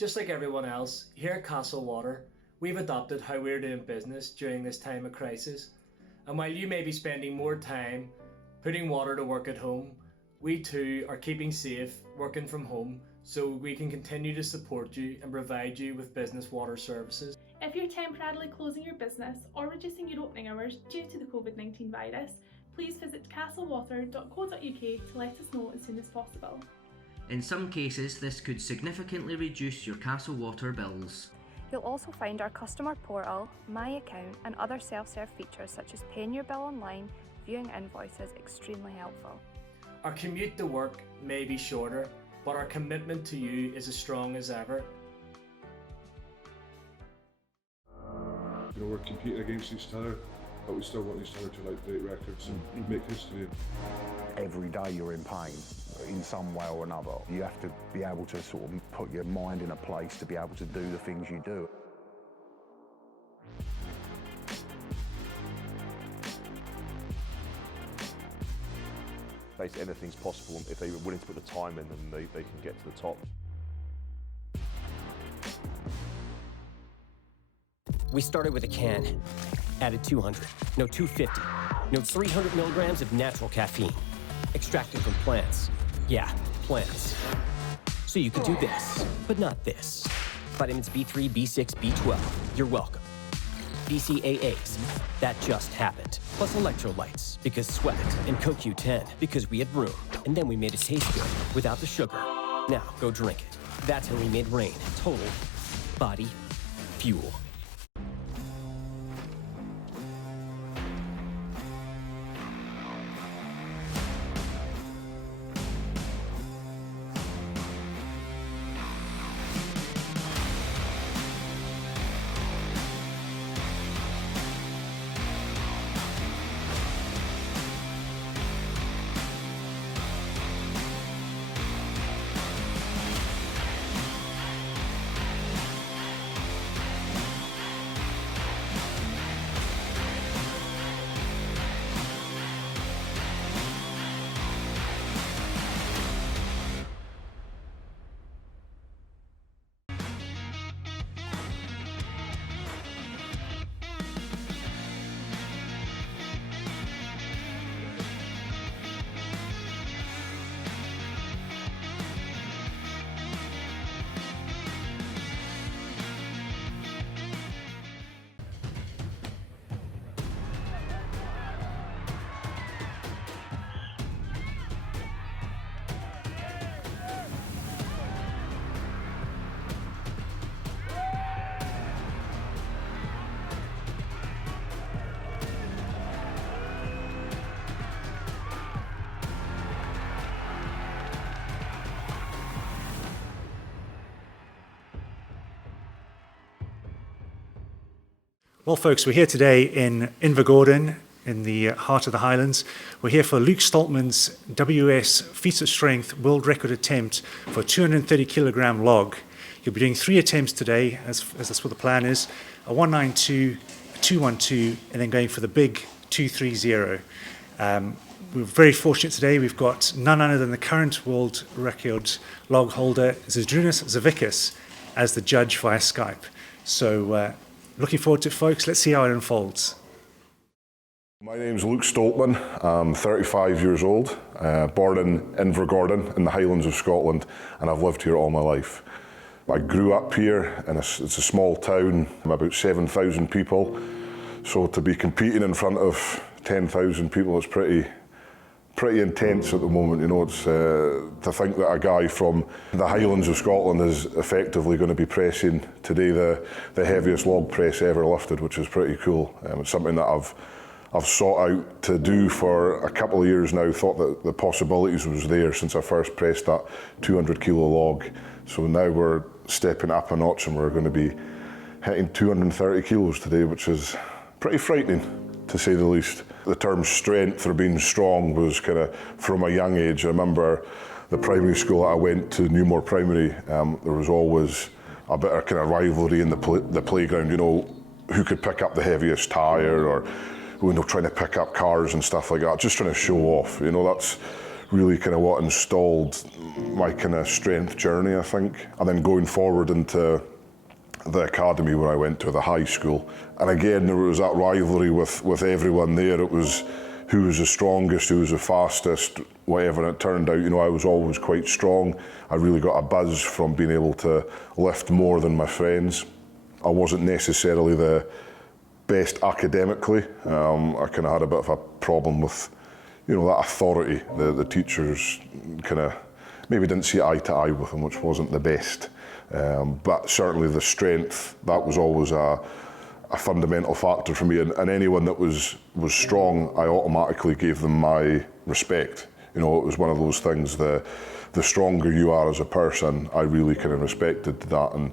Just like everyone else, here at Castle Water, we've adopted how we're doing business during this time of crisis. And while you may be spending more time putting water to work at home, we too are keeping safe, working from home, so we can continue to support you and provide you with business water services. If you're temporarily closing your business or reducing your opening hours due to the COVID-19 virus, please visit castlewater.co.uk to let us know as soon as possible. In some cases, this could significantly reduce your Castle Water bills. You'll also find our customer portal, My Account and other self-serve features such as paying your bill online, viewing invoices extremely helpful. Our commute to work may be shorter, but our commitment to you is as strong as ever. You know, we're competing against each other, but we still want each other to break records and make history. Every day you're in pain in some way or another. You have to be able to sort of put your mind in a place to be able to do the things you do. Basically anything's possible if they're willing to put the time in, then they can get to the top. We started with a can, added 200, no 250, no 300 milligrams of natural caffeine, extracted from plants. Yeah, plants. So you could do this, but not this. Vitamins B3, B6, B12, you're welcome. BCAAs, that just happened. Plus electrolytes, because sweat, and CoQ10, because we had room. And then we made it taste good, without the sugar. Now, go drink it. That's how we made Rain total body fuel. Well, folks, we're here today in Invergordon, in the heart of the Highlands. We're here for Luke Stoltman's WS Feats of Strength World Record attempt for a 230 kilogram log. You'll be doing 3 attempts today, as that's what the plan is, a 192, a 212, and then going for the big 230. We're very fortunate today. We've got none other than the current world record log holder, Zydrunas Zavikas, as the judge via Skype. So, looking forward to it, folks. Let's see how it unfolds. My name's Luke Stoltman. I'm 35 years old, born in Invergordon in the Highlands of Scotland, and I've lived here all my life. I grew up here, and it's a small town, about 7,000 people. So to be competing in front of 10,000 people, it's pretty intense at the moment. You know, it's to think that a guy from the Highlands of Scotland is effectively going to be pressing today the heaviest log press ever lifted, which is pretty cool. It's something that I've sought out to do for a couple of years now. Thought that the possibilities was there since I first pressed that 200 kilo log. So now we're stepping up a notch and we're going to be hitting 230 kilos today, which is pretty frightening, to say the least. The term strength or being strong was kind of from a young age. I remember the primary school that I went to, Newmore Primary, there was always a bit of kind of rivalry in the playground, you know, who could pick up the heaviest tyre, or, you know, trying to pick up cars and stuff like that, just trying to show off. You know, that's really kind of what installed my kind of strength journey, I think. And then going forward into the academy where I went to, the high school. And again, there was that rivalry with everyone there. It was who was the strongest, who was the fastest, whatever. And it turned out, I was always quite strong. I really got a buzz from being able to lift more than my friends. I wasn't necessarily the best academically. I kind of had a bit of a problem with, that authority. The teachers kind of maybe didn't see eye to eye with them, which wasn't the best. But certainly the strength, that was always a fundamental factor for me. And anyone that was strong, I automatically gave them my respect. It was one of those things, the stronger you are as a person, I really kind of respected that. And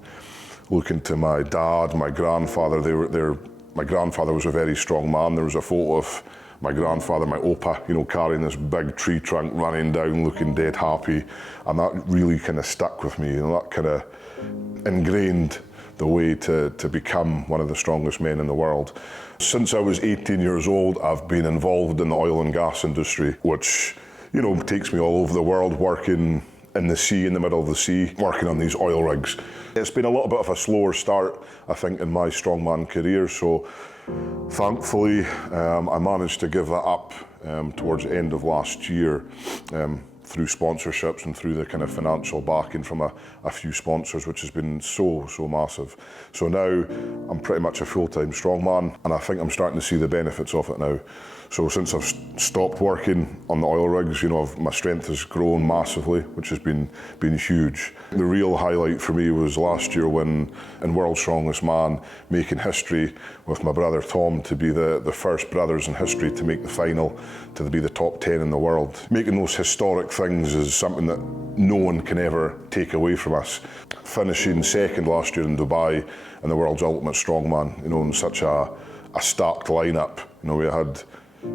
looking to my dad, my grandfather, my grandfather was a very strong man. There was a photo of my grandfather, my opa, carrying this big tree trunk, running down, looking dead happy. And that really kind of stuck with me. That kind of ingrained the way to become one of the strongest men in the world. Since I was 18 years old, I've been involved in the oil and gas industry, which, takes me all over the world, working in the sea, in the middle of the sea, working on these oil rigs. It's been a little bit of a slower start, I think, in my strongman career. So thankfully, I managed to give that up towards the end of last year through sponsorships and through the kind of financial backing from a few sponsors, which has been so massive. So now I'm pretty much a full-time strongman, and I think I'm starting to see the benefits of it now. So since I've stopped working on the oil rigs, my strength has grown massively, which has been huge. The real highlight for me was last year when, in World's Strongest Man, making history with my brother Tom to be the first brothers in history to make the final, to be the top 10 in the world. Making those historic things is something that no one can ever take away from us. Finishing second last year in Dubai in the World's Ultimate Strongman, in such a stacked lineup. We had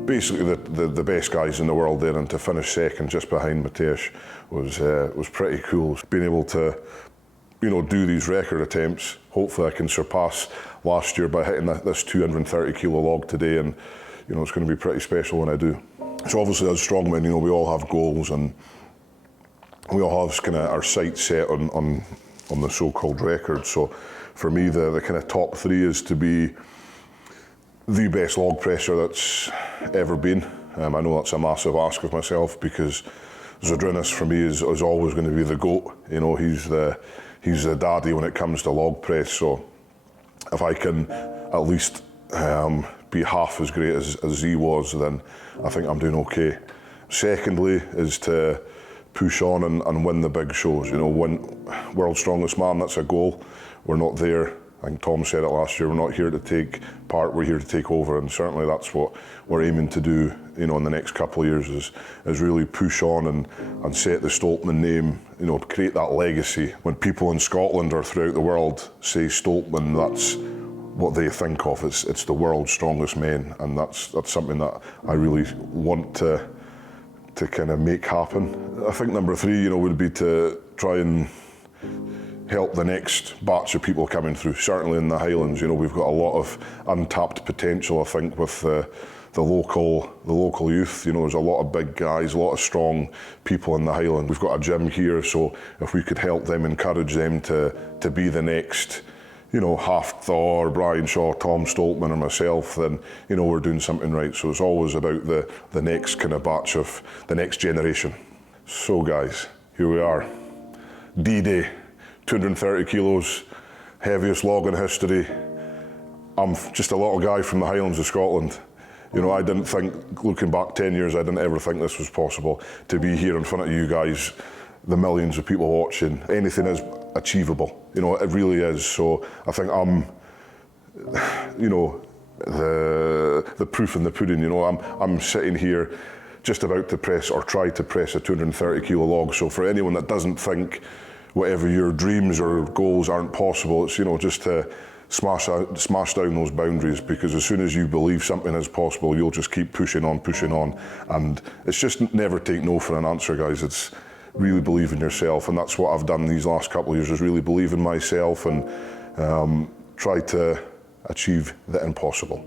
basically the best guys in the world there, and to finish second just behind Mateusz was pretty cool. Being able to do these record attempts, hopefully I can surpass last year by hitting this 230 kilo log today, and it's going to be pretty special when I do. So obviously as strongmen, we all have goals, and we all have kind of our sights set on the so-called record. So for me, the kind of top three is to be the best log presser that's ever been. I know that's a massive ask of myself, because Zydrunas for me is always going to be the GOAT. He's the daddy when it comes to log press. So if I can at least be half as great as he was, then I think I'm doing okay. Secondly is to push on and win the big shows. Win World's Strongest Man, that's a goal. We're not there. I think Tom said it last year, we're not here to take part, we're here to take over, and certainly that's what we're aiming to do, in the next couple of years, is really push on and set the Stoltman name, create that legacy. When people in Scotland or throughout the world say Stoltman, that's what they think of. It's the world's strongest men, and that's something that I really want to kind of make happen. I think number three, would be to try and help the next batch of people coming through. Certainly in the Highlands, we've got a lot of untapped potential, I think, with the local youth. There's a lot of big guys, a lot of strong people in the Highlands. We've got a gym here, so if we could help them, encourage them to be the next, Half Thor, Brian Shaw, Tom Stoltman, or myself, then, we're doing something right. So it's always about the next kind of batch of the next generation. So guys, here we are, D-Day. 230 kilos, heaviest log in history. I'm just a little guy from the Highlands of Scotland. I didn't think, looking back 10 years, I didn't ever think this was possible, to be here in front of you guys, the millions of people watching. Anything is achievable, it really is. So I think I'm, the proof in the pudding. I'm sitting here just about to press, or try to press, a 230 kilo log. So for anyone that doesn't think whatever your dreams or goals aren't possible, it's, just to smash down those boundaries, because as soon as you believe something is possible, you'll just keep pushing on, and it's just never take no for an answer, guys. It's really believe in yourself, and that's what I've done these last couple of years, is really believe in myself and try to achieve the impossible.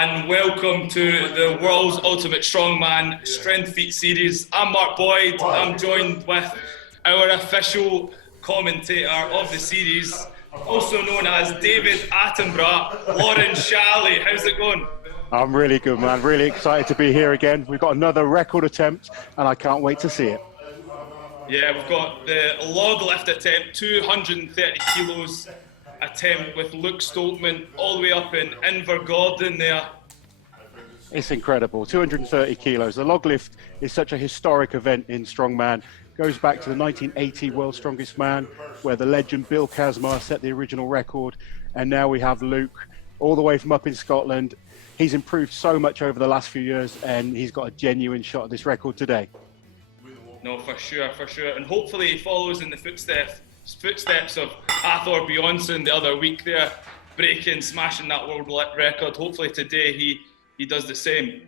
and welcome to the World's Ultimate Strongman Strength Feat Series. I'm Mark Boyd. I'm joined with our official commentator of the series, also known as David Attenborough, Lauren Shalley. How's it going? I'm really good, man. Really excited to be here again. We've got another record attempt, and I can't wait to see it. Yeah, we've got the log lift attempt, 230 kilos attempt with Luke Stoltman, all the way up in Invergordon there. It's incredible, 230 kilos. The log lift is such a historic event in Strongman. Goes back to the 1980 World's Strongest Man, where the legend Bill Kazmar set the original record. And now we have Luke, all the way from up in Scotland. He's improved so much over the last few years, and he's got a genuine shot at this record today. No, for sure, for sure. And hopefully he follows in the footsteps of Hathor Bjornsson the other week there, breaking, smashing that world record. Hopefully today he does the same.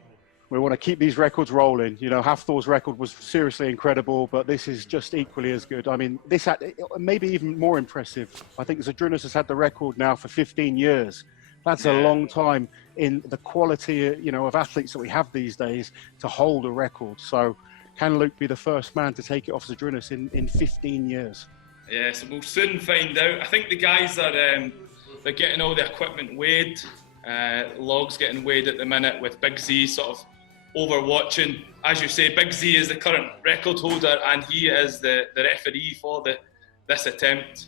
We want to keep these records rolling. You know, Hathor's record was seriously incredible, but this is just equally as good. I mean, this maybe even more impressive. I think Zydrunas has had the record now for 15 years. That's a long time in the quality, you know, of athletes that we have these days to hold a record. So can Luke be the first man to take it off Zydrunas in 15 years? Yeah, so we'll soon find out. I think the guys are they're getting all the equipment weighed. Logs getting weighed at the minute with Big Z sort of overwatching. As you say, Big Z is the current record holder and he is the referee for this attempt.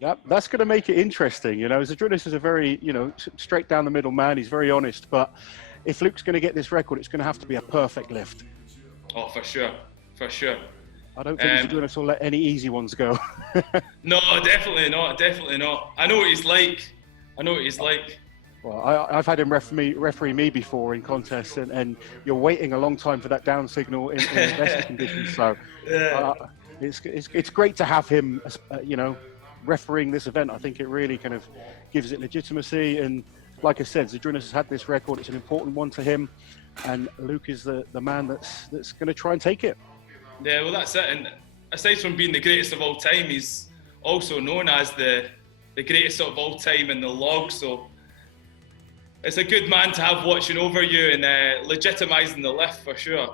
Yep, that's going to make it interesting. You know, Zydrunas is a very, you know, straight down the middle man. He's very honest, but if Luke's going to get this record, it's going to have to be a perfect lift. Oh, for sure, for sure. I don't think Zydrunas will let any easy ones go. No, definitely not, definitely not. I know what he's like. Well, I've had him referee me before in contests, and you're waiting a long time for that down signal in the best conditions. So it's great to have him, you know, refereeing this event. I think it really kind of gives it legitimacy. And like I said, Zydrunas has had this record. It's an important one to him, and Luke is the man that's going to try and take it. Yeah, well, that's it. And aside from being the greatest of all time, he's also known as the greatest of all time in the log. So it's a good man to have watching over you and legitimising the lift for sure.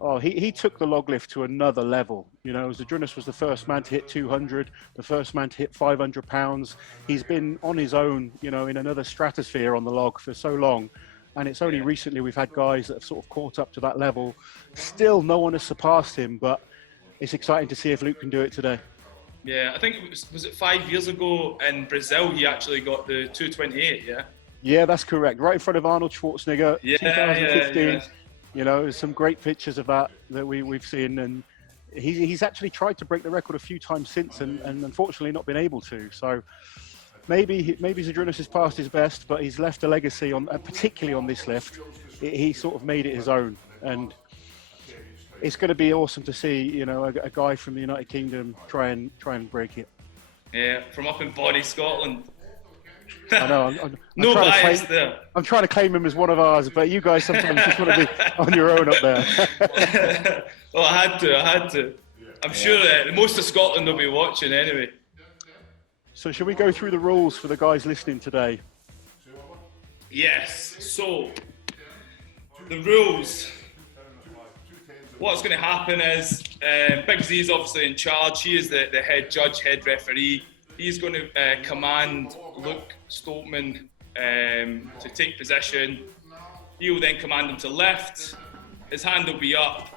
Oh, he took the log lift to another level. You know, Zydrunas was the first man to hit 200, the first man to hit 500 pounds. He's been on his own, you know, in another stratosphere on the log for so long. And it's only recently we've had guys that have sort of caught up to that level. Still, no one has surpassed him, but it's exciting to see if Luke can do it today. Yeah, I think was it 5 years ago in Brazil he actually got the 228, yeah? Yeah, that's correct. Right in front of Arnold Schwarzenegger, 2015. Yeah. You know, there's some great pictures of that we've seen, and he's actually tried to break the record a few times since, and unfortunately not been able to. So maybe Zydrunas has passed his best, but he's left a legacy on, particularly on this lift. He sort of made it his own, and it's going to be awesome to see, you know, a guy from the United Kingdom try and break it. Yeah, from up in Body, Scotland. I know. No bias there. I'm trying to claim him as one of ours, but you guys sometimes just want to be on your own up there. Well, I had to. I'm sure that most of Scotland will be watching anyway. So shall we go through the rules for the guys listening today? Yes. So the rules. What's going to happen is Big Z is obviously in charge. He is the head judge, head referee. He's going to command Luke Stoltman to take position. He will then command him to lift. His hand will be up.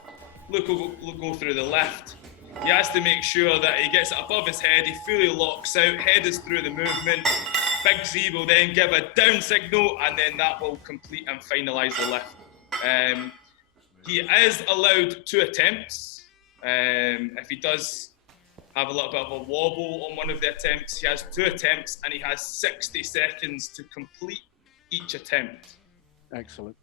Luke will go through the lift. He has to make sure that he gets it above his head. He fully locks out. Head is through the movement. Big Z will then give a down signal, and then that will complete and finalise the lift. He is allowed 2 attempts. If he does have a little bit of a wobble on one of the attempts, he has 2 attempts and he has 60 seconds to complete each attempt. Excellent.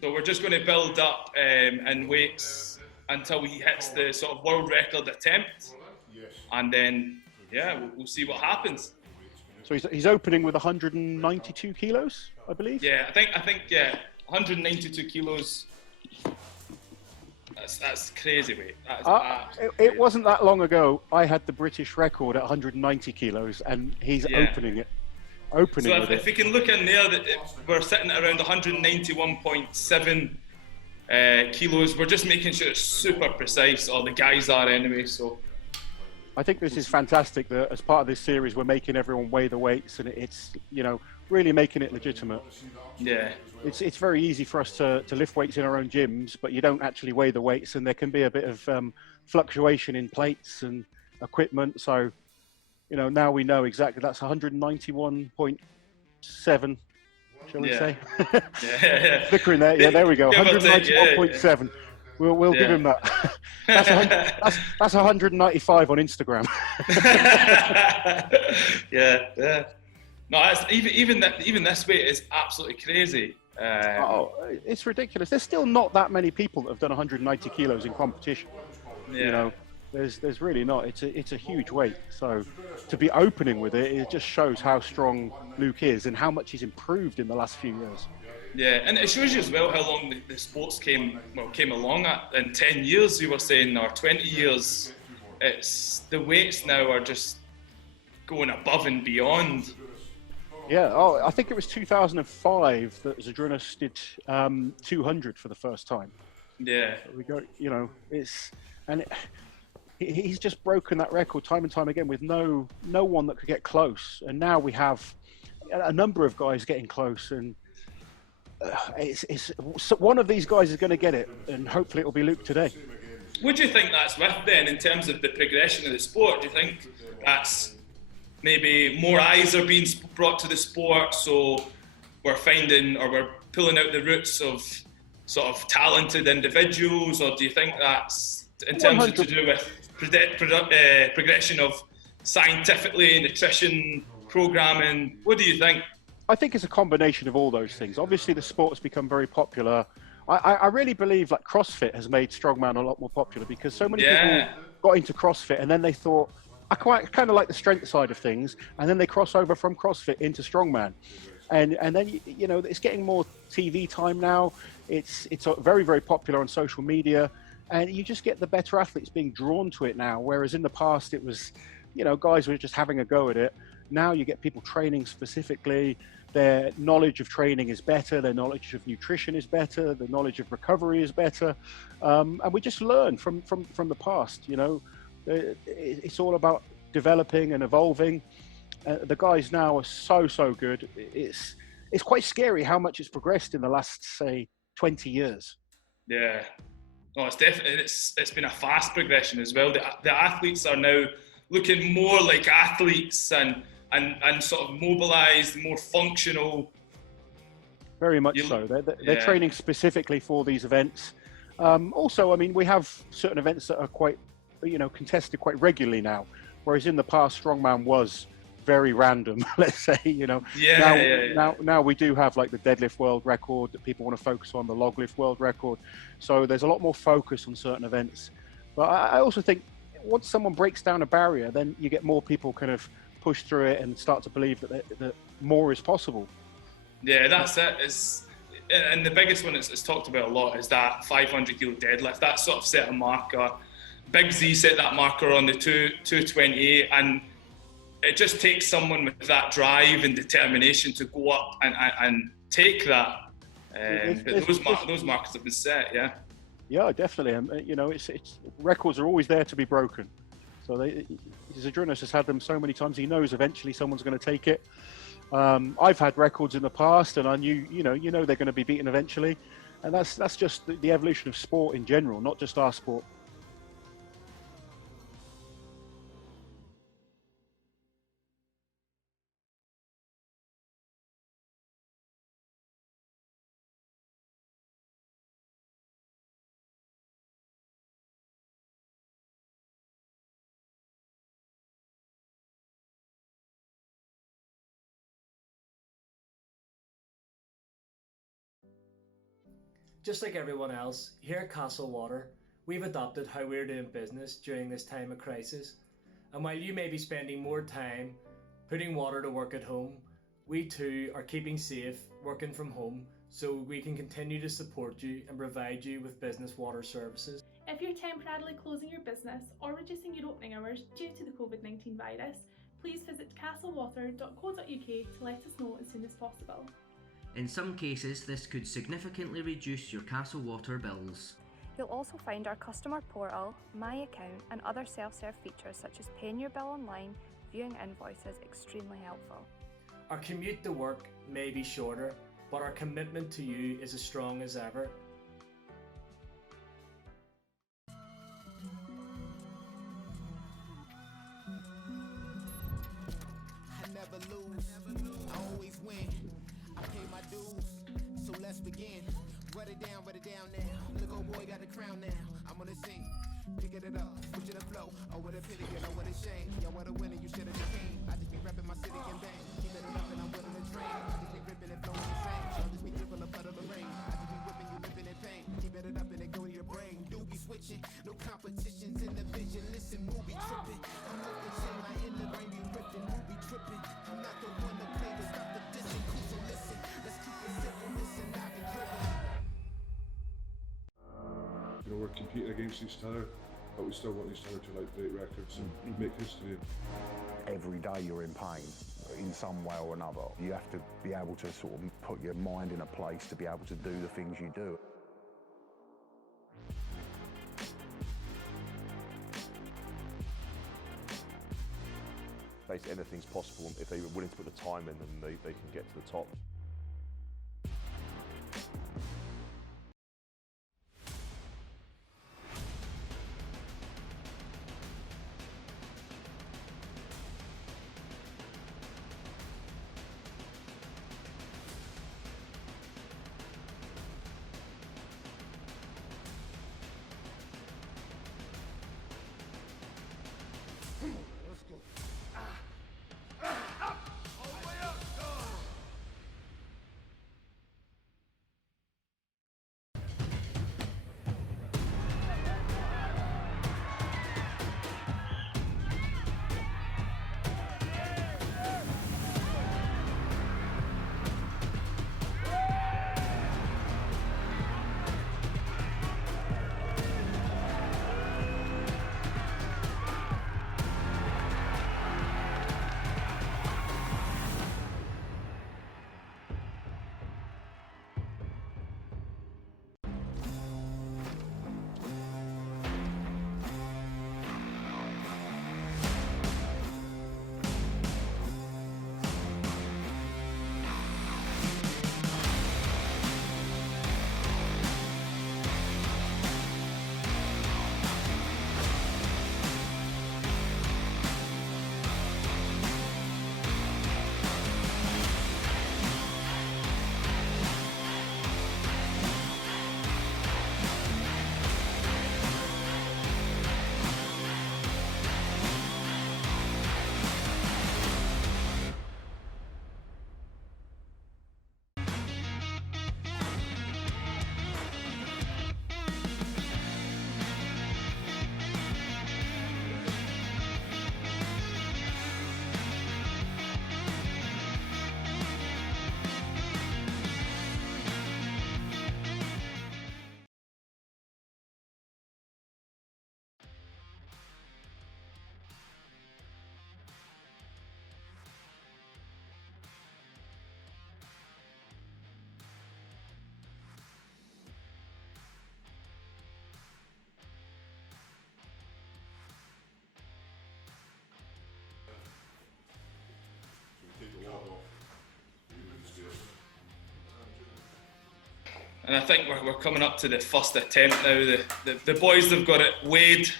So we're just going to build up in weights until he hits the sort of world record attempt, and then we'll see what happens. So he's opening with 192 kilos, I believe. Yeah, I think 192 kilos. That's crazy weight. It wasn't that long ago. I had the British record at 190 kilos, and he's opening it. opening So with if we can look in there, we're sitting at around 191.7 kilos. We're just making sure it's super precise, or the guys are anyway. So I think this is fantastic that as part of this series, we're making everyone weigh the weights, and it's, you know, really making it legitimate. yeah, It's very easy for us to lift weights in our own gyms, but you don't actually weigh the weights, and there can be a bit of fluctuation in plates and equipment. So, you know, now we know exactly that's 191.7, shall we say? yeah. Flickering there, yeah, there we go, Give or take, 191.7. We'll give him that. That's 195 on Instagram. yeah. No, that's, even this weight is absolutely crazy. It's ridiculous. There's still not that many people that have done 190 kilos in competition. Yeah. You know, there's really not. It's a huge weight. So to be opening with it, it just shows how strong Luke is and how much he's improved in the last few years. Yeah, and it shows you as well how long the sports came along in 10 years, you were saying, or 20 years. It's the weights now are just going above and beyond. Yeah, I think it was 2005 that Zadrunas did 200 for the first time. Yeah. We go, you know, he's just broken that record time and time again with no one that could get close. And now we have a number of guys getting close, and one of these guys is going to get it, and hopefully it'll be Luke today. What do you think that's with then in terms of the progression of the sport? Do you think that's maybe more eyes are being brought to the sport, so we're finding, or we're pulling out the roots of sort of talented individuals, or do you think that's in terms 100. Of to do with progression of scientifically, nutrition, programming? What do you think? I think it's a combination of all those things. Obviously, the sport has become very popular. I really believe like CrossFit has made Strongman a lot more popular, because so many people got into CrossFit and then they thought, I kind of like the strength side of things, and then they cross over from CrossFit into Strongman, and then you know, it's getting more TV time now. It's very, very popular on social media, and you just get the better athletes being drawn to it now. Whereas in the past it was, you know, guys were just having a go at it. Now you get people training specifically. Their knowledge of training is better. Their knowledge of nutrition is better. The knowledge of recovery is better, and we just learn from the past. You know, it's all about developing and evolving. The guys now are so good. It's quite scary how much it's progressed in the last, say, 20 years. Yeah. No, it's definitely, it's been a fast progression as well. The athletes are now looking more like athletes and sort of mobilised, more functional. Very much so. They're training specifically for these events. Also, I mean, we have certain events that are quite, you know, contested quite regularly now, whereas in the past, Strongman was very random, let's say, you know. Now we do have like the deadlift world record that people want to focus on, the log lift world record. So there's a lot more focus on certain events. But I also think once someone breaks down a barrier, then you get more people kind of push through it and start to believe that more is possible. Yeah, that's it. And the biggest one it's talked about a lot is that 500 kilo deadlift. That sort of set a marker. Big Z set that marker on the 228, and it just takes someone with that drive and determination to go up and take that. Those markers have been set, yeah. Yeah, definitely. And you know, it's records are always there to be broken. So Zadrunas has had them so many times. He knows eventually someone's going to take it. I've had records in the past, and I knew, you know, they're going to be beaten eventually. And that's just the evolution of sport in general, not just our sport. Just like everyone else, here at Castle Water, we've adopted how we're doing business during this time of crisis. And while you may be spending more time putting water to work at home, we too are keeping safe, working from home, so we can continue to support you and provide you with business water services. If you're temporarily closing your business or reducing your opening hours due to the COVID-19 virus, please visit castlewater.co.uk to let us know as soon as possible. In some cases, this could significantly reduce your Castle Water bills. You'll also find our customer portal, My Account, and other self-serve features such as paying your bill online, viewing invoices extremely helpful. Our commute to work may be shorter, but our commitment to you is as strong as ever. I never lose, I always win. I pay my dues, so let's begin. Write it down now. Look, old boy got the crown now. I'm gonna sing, picking it up, switching the flow. Oh, what a pity, you know what a shame. Yo, what a winner, you should have came. I just be repping my city in vain. Keep it up and I'm willing to train. I just be ripping and flowing the same. I'll just be dripping a flood of the rain. I just be whipping you, living in pain. Keep it up and it go to your brain. Do be switching, no competitions in the vision. Listen, movie tripping. I'm open shit, my inner brain be ripping. Movie tripping. I'm not the one to play with, stop the dissing. Cool, so listen, let's keep it simple. Listen, I've been driven. You know, we're competing against each other, but we still want each other to like break records and make history. Every day you're in pain in some way or another. You have to be able to sort of put your mind in a place to be able to do the things you do. Basically anything's possible. If they're willing to put the time in, then they can get to the top. And I think we're coming up to the first attempt now. The boys have got it weighed.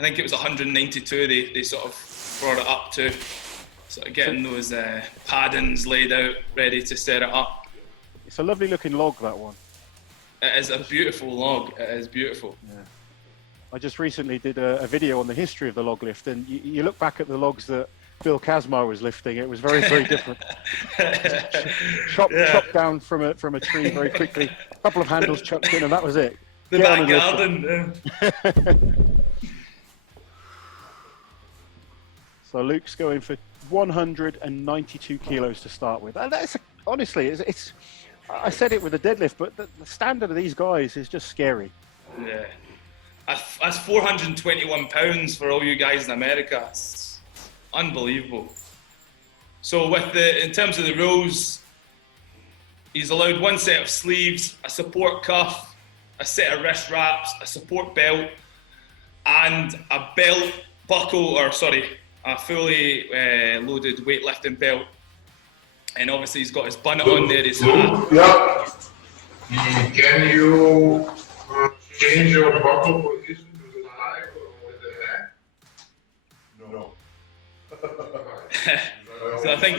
I think it was 192 they sort of brought it up to. Sort of getting those paddings laid out, ready to set it up. It's a lovely looking log, that one. It is a beautiful log, it is beautiful. Yeah. I just recently did a video on the history of the log lift, and you look back at the logs that Bill Kazmar was lifting, it was very, very different. Chopped down from a tree very quickly, a couple of handles chucked in, and that was it. The back garden. So Luke's going for 192 kilos to start with. And that's honestly, it's I said it with the deadlift, but the standard of these guys is just scary. Yeah, that's 421 pounds for all you guys in America. Unbelievable. So in terms of the rules, he's allowed one set of sleeves, a support cuff, a set of wrist wraps, a support belt, and a belt buckle, a fully loaded weightlifting belt. And obviously he's got his bonnet on there, his hat. Yeah. Can you change your buckle position to the side or with the hand? No. So I think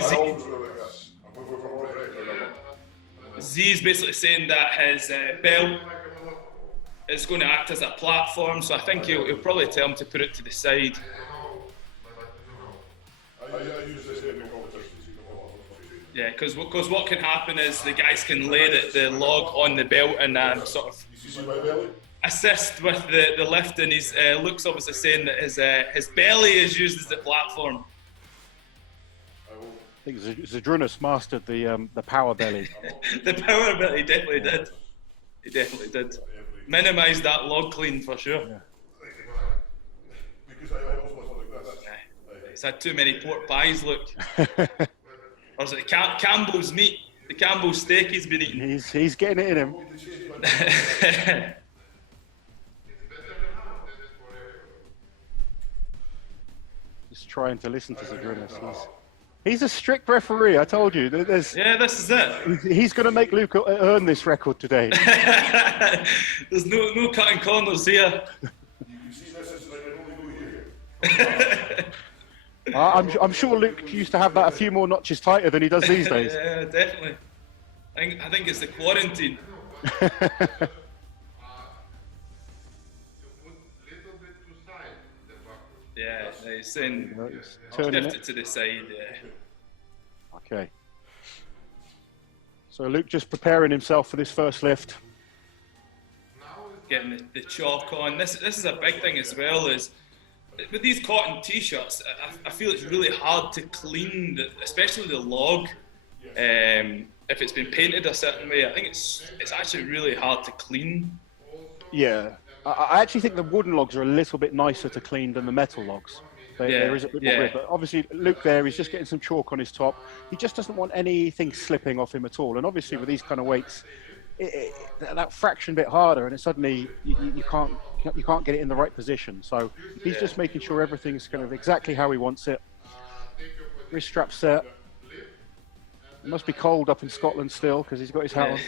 Z's basically saying that his belt is going to act as a platform, so I think he'll probably tell him to put it to the side. Yeah, because what can happen is the guys can lay the log on the belt and sort of assist with the lifting. Luke's obviously saying that his belly is used as the platform. I think Zadrunas mastered the power belly. The power belly, he definitely did. He definitely did. Minimised that log clean for sure. Yeah. He's had too many pork pies, Luke. Or is it Campbell's meat? The Campbell's steak he's been eating. He's getting it in him. Just trying to listen to Zadrunas. He's a strict referee, I told you. Yeah, this is it. He's going to make Luke earn this record today. There's no cutting corners here. I'm sure Luke used to have that a few more notches tighter than he does these days. Yeah, definitely. I think it's the quarantine. Yeah, he's saying shift it to the side. Yeah. Okay. So Luke just preparing himself for this first lift. Getting the chalk on. This is a big thing as well. Is with these cotton t-shirts, I feel it's really hard to clean, especially the log. If it's been painted a certain way, I think it's actually really hard to clean. Yeah, I actually think the wooden logs are a little bit nicer to clean than the metal logs. There is a bit more grip. But obviously, Luke there, he's just getting some chalk on his top. He just doesn't want anything slipping off him at all. And obviously, with these kind of weights, that fraction bit harder, and suddenly you can't get it in the right position. So he's just making sure everything's kind of exactly how he wants it. Wrist strap set. It must be cold up in Scotland still because he's got his hat on.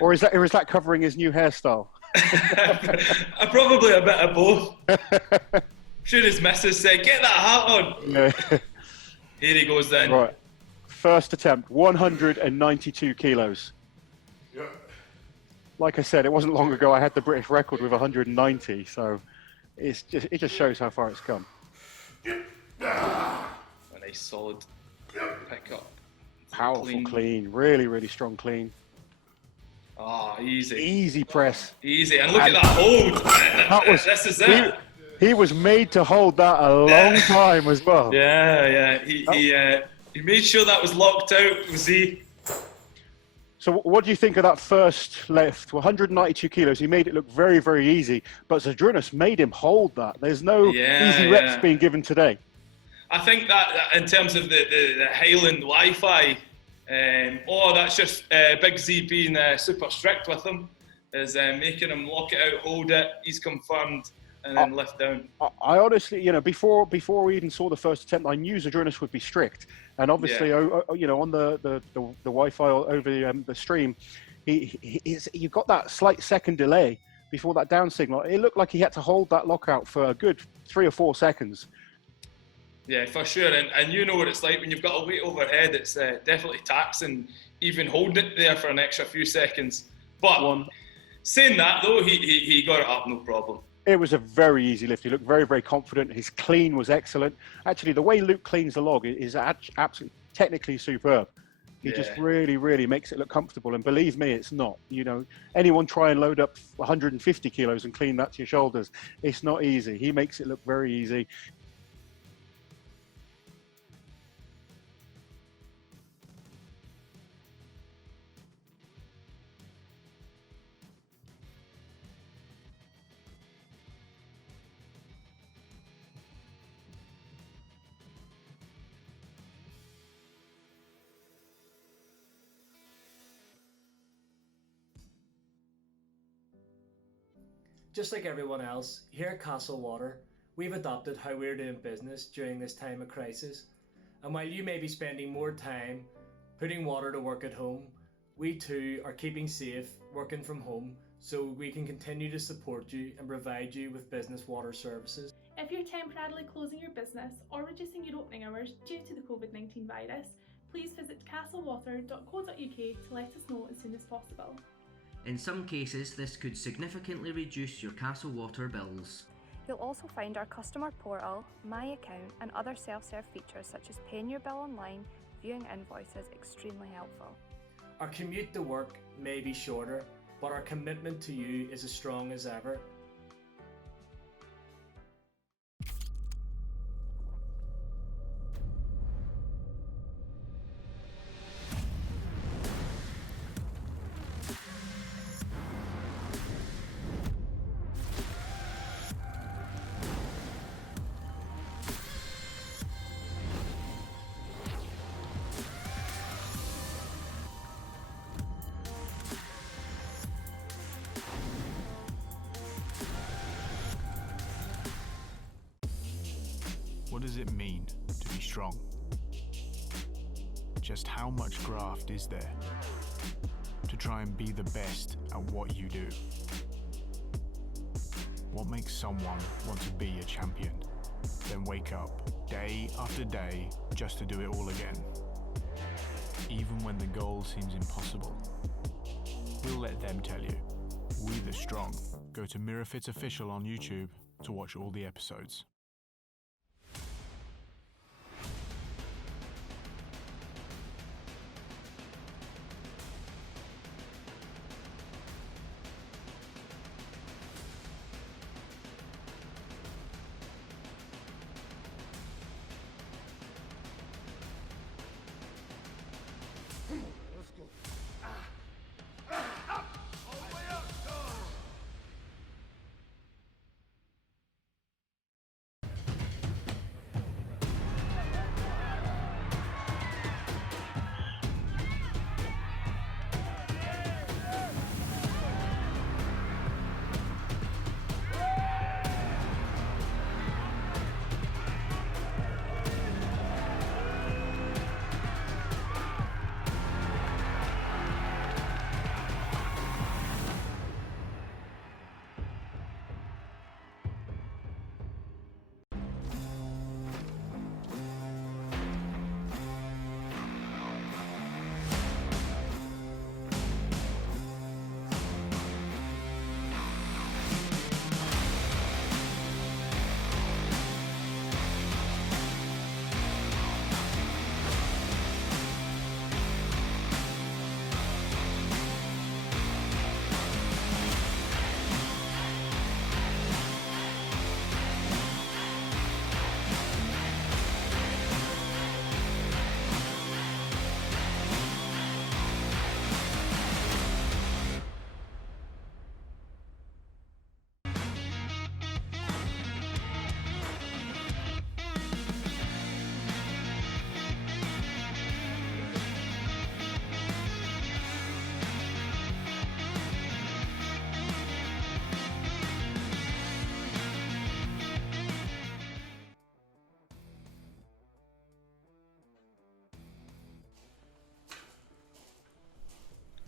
Or is that covering his new hairstyle? Probably a bit of both. I'm sure his missus said, "Get that hat on." Yeah. Here he goes then. Right. First attempt, 192 kilos. Yeah. Like I said, it wasn't long ago I had the British record with 190, so it just shows how far it's come. A nice solid pick up. Powerful clean, really, really strong clean. Oh, easy. Easy press. Easy, and look at that hold. This is it. He was made to hold that a long time as well. Yeah. He made sure that was locked out, was he? So what do you think of that first lift? 192 kilos, he made it look very, very easy, but Zadrunas made him hold that. There's no easy reps being given today. I think that in terms of the Highland Wi-Fi, that's just Big Z being super strict with him, is making him lock it out, hold it, he's confirmed, and then lift down. I honestly, before we even saw the first attempt, I knew Zadrunas would be strict. And obviously, on the Wi-Fi over the stream, you got that slight second delay before that down signal. It looked like he had to hold that lockout for a good 3 or 4 seconds. Yeah, for sure. And you know what it's like when you've got a weight overhead. It's definitely taxing even holding it there for an extra few seconds. But saying that though, he got it up no problem. It was a very easy lift. He looked very, very confident. His clean was excellent. Actually, the way Luke cleans the log is absolutely technically superb. He just really, really makes it look comfortable. And believe me, it's not. Anyone try and load up 150 kilos and clean that to your shoulders. It's not easy. He makes it look very easy. Just like everyone else, here at Castle Water, we've adopted how we're doing business during this time of crisis. And while you may be spending more time putting water to work at home, we too are keeping safe, working from home, so we can continue to support you and provide you with business water services. If you're temporarily closing your business or reducing your opening hours due to the COVID-19 virus, please visit castlewater.co.uk to let us know as soon as possible. In some cases, this could significantly reduce your Castle Water bills. You'll also find our customer portal, My Account, and other self-serve features such as paying your bill online, viewing invoices extremely helpful. Our commute to work may be shorter, but our commitment to you is as strong as ever. What does it mean to be strong? Just how much graft is there to try and be the best at what you do? What makes someone want to be a champion, then wake up day after day just to do it all again? Even when the goal seems impossible, we'll let them tell you. We the Strong. Go to MirrorFit Official on YouTube to watch all the episodes.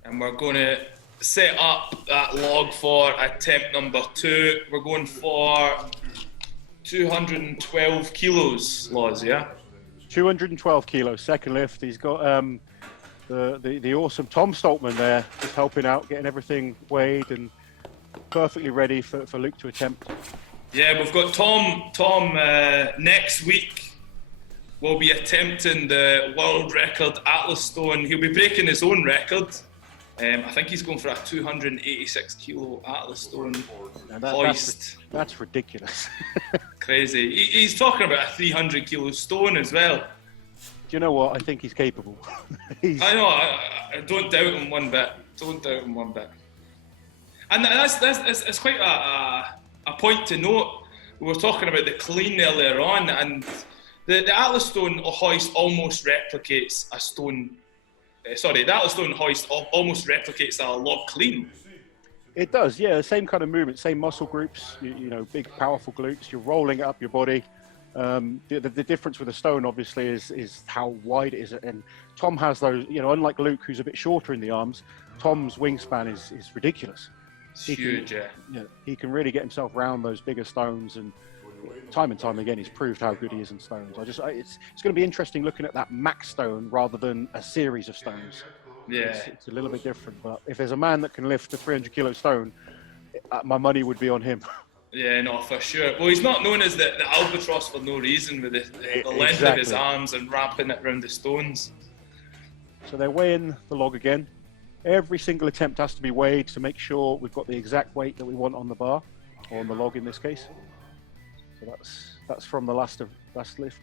And we're going to set up that log for attempt number 2. We're going for 212 kilos, Loz, yeah? 212 kilos, second lift. He's got the awesome Tom Stoltman there, just helping out, getting everything weighed and perfectly ready for Luke to attempt. Yeah, we've got Tom next week will be attempting the world record Atlas stone. He'll be breaking his own record. I think he's going for a 286 kilo Atlas stone hoist. That's ridiculous. Crazy. He's talking about a 300 kilo stone as well. Do you know what? I think he's capable. I know. I don't doubt him one bit. Don't doubt him one bit. And that's quite a point to note. We were talking about the clean earlier on, and the Atlas stone hoist almost replicates a stone. The Atlas stone hoist almost replicates a log clean. It does, yeah. The same kind of movement, same muscle groups. You know, big, powerful glutes. You're rolling it up your body. The difference with a stone, obviously, is how wide it is. And Tom has those. You know, unlike Luke, who's a bit shorter in the arms, Tom's wingspan is ridiculous. It's huge, yeah. He can really get himself round those bigger stones, and time and time again, he's proved how good he is in stones. It's going to be interesting looking at that max stone rather than a series of stones. Yeah, it's a little bit different. But if there's a man that can lift a 300-kilo stone, my money would be on him. Yeah, no, for sure. Well, he's not known as the albatross for no reason, with the length of his arms and wrapping it around the stones. So they're weighing the log again. Every single attempt has to be weighed to make sure we've got the exact weight that we want on the bar, or on the log in this case. So that's from the last lift.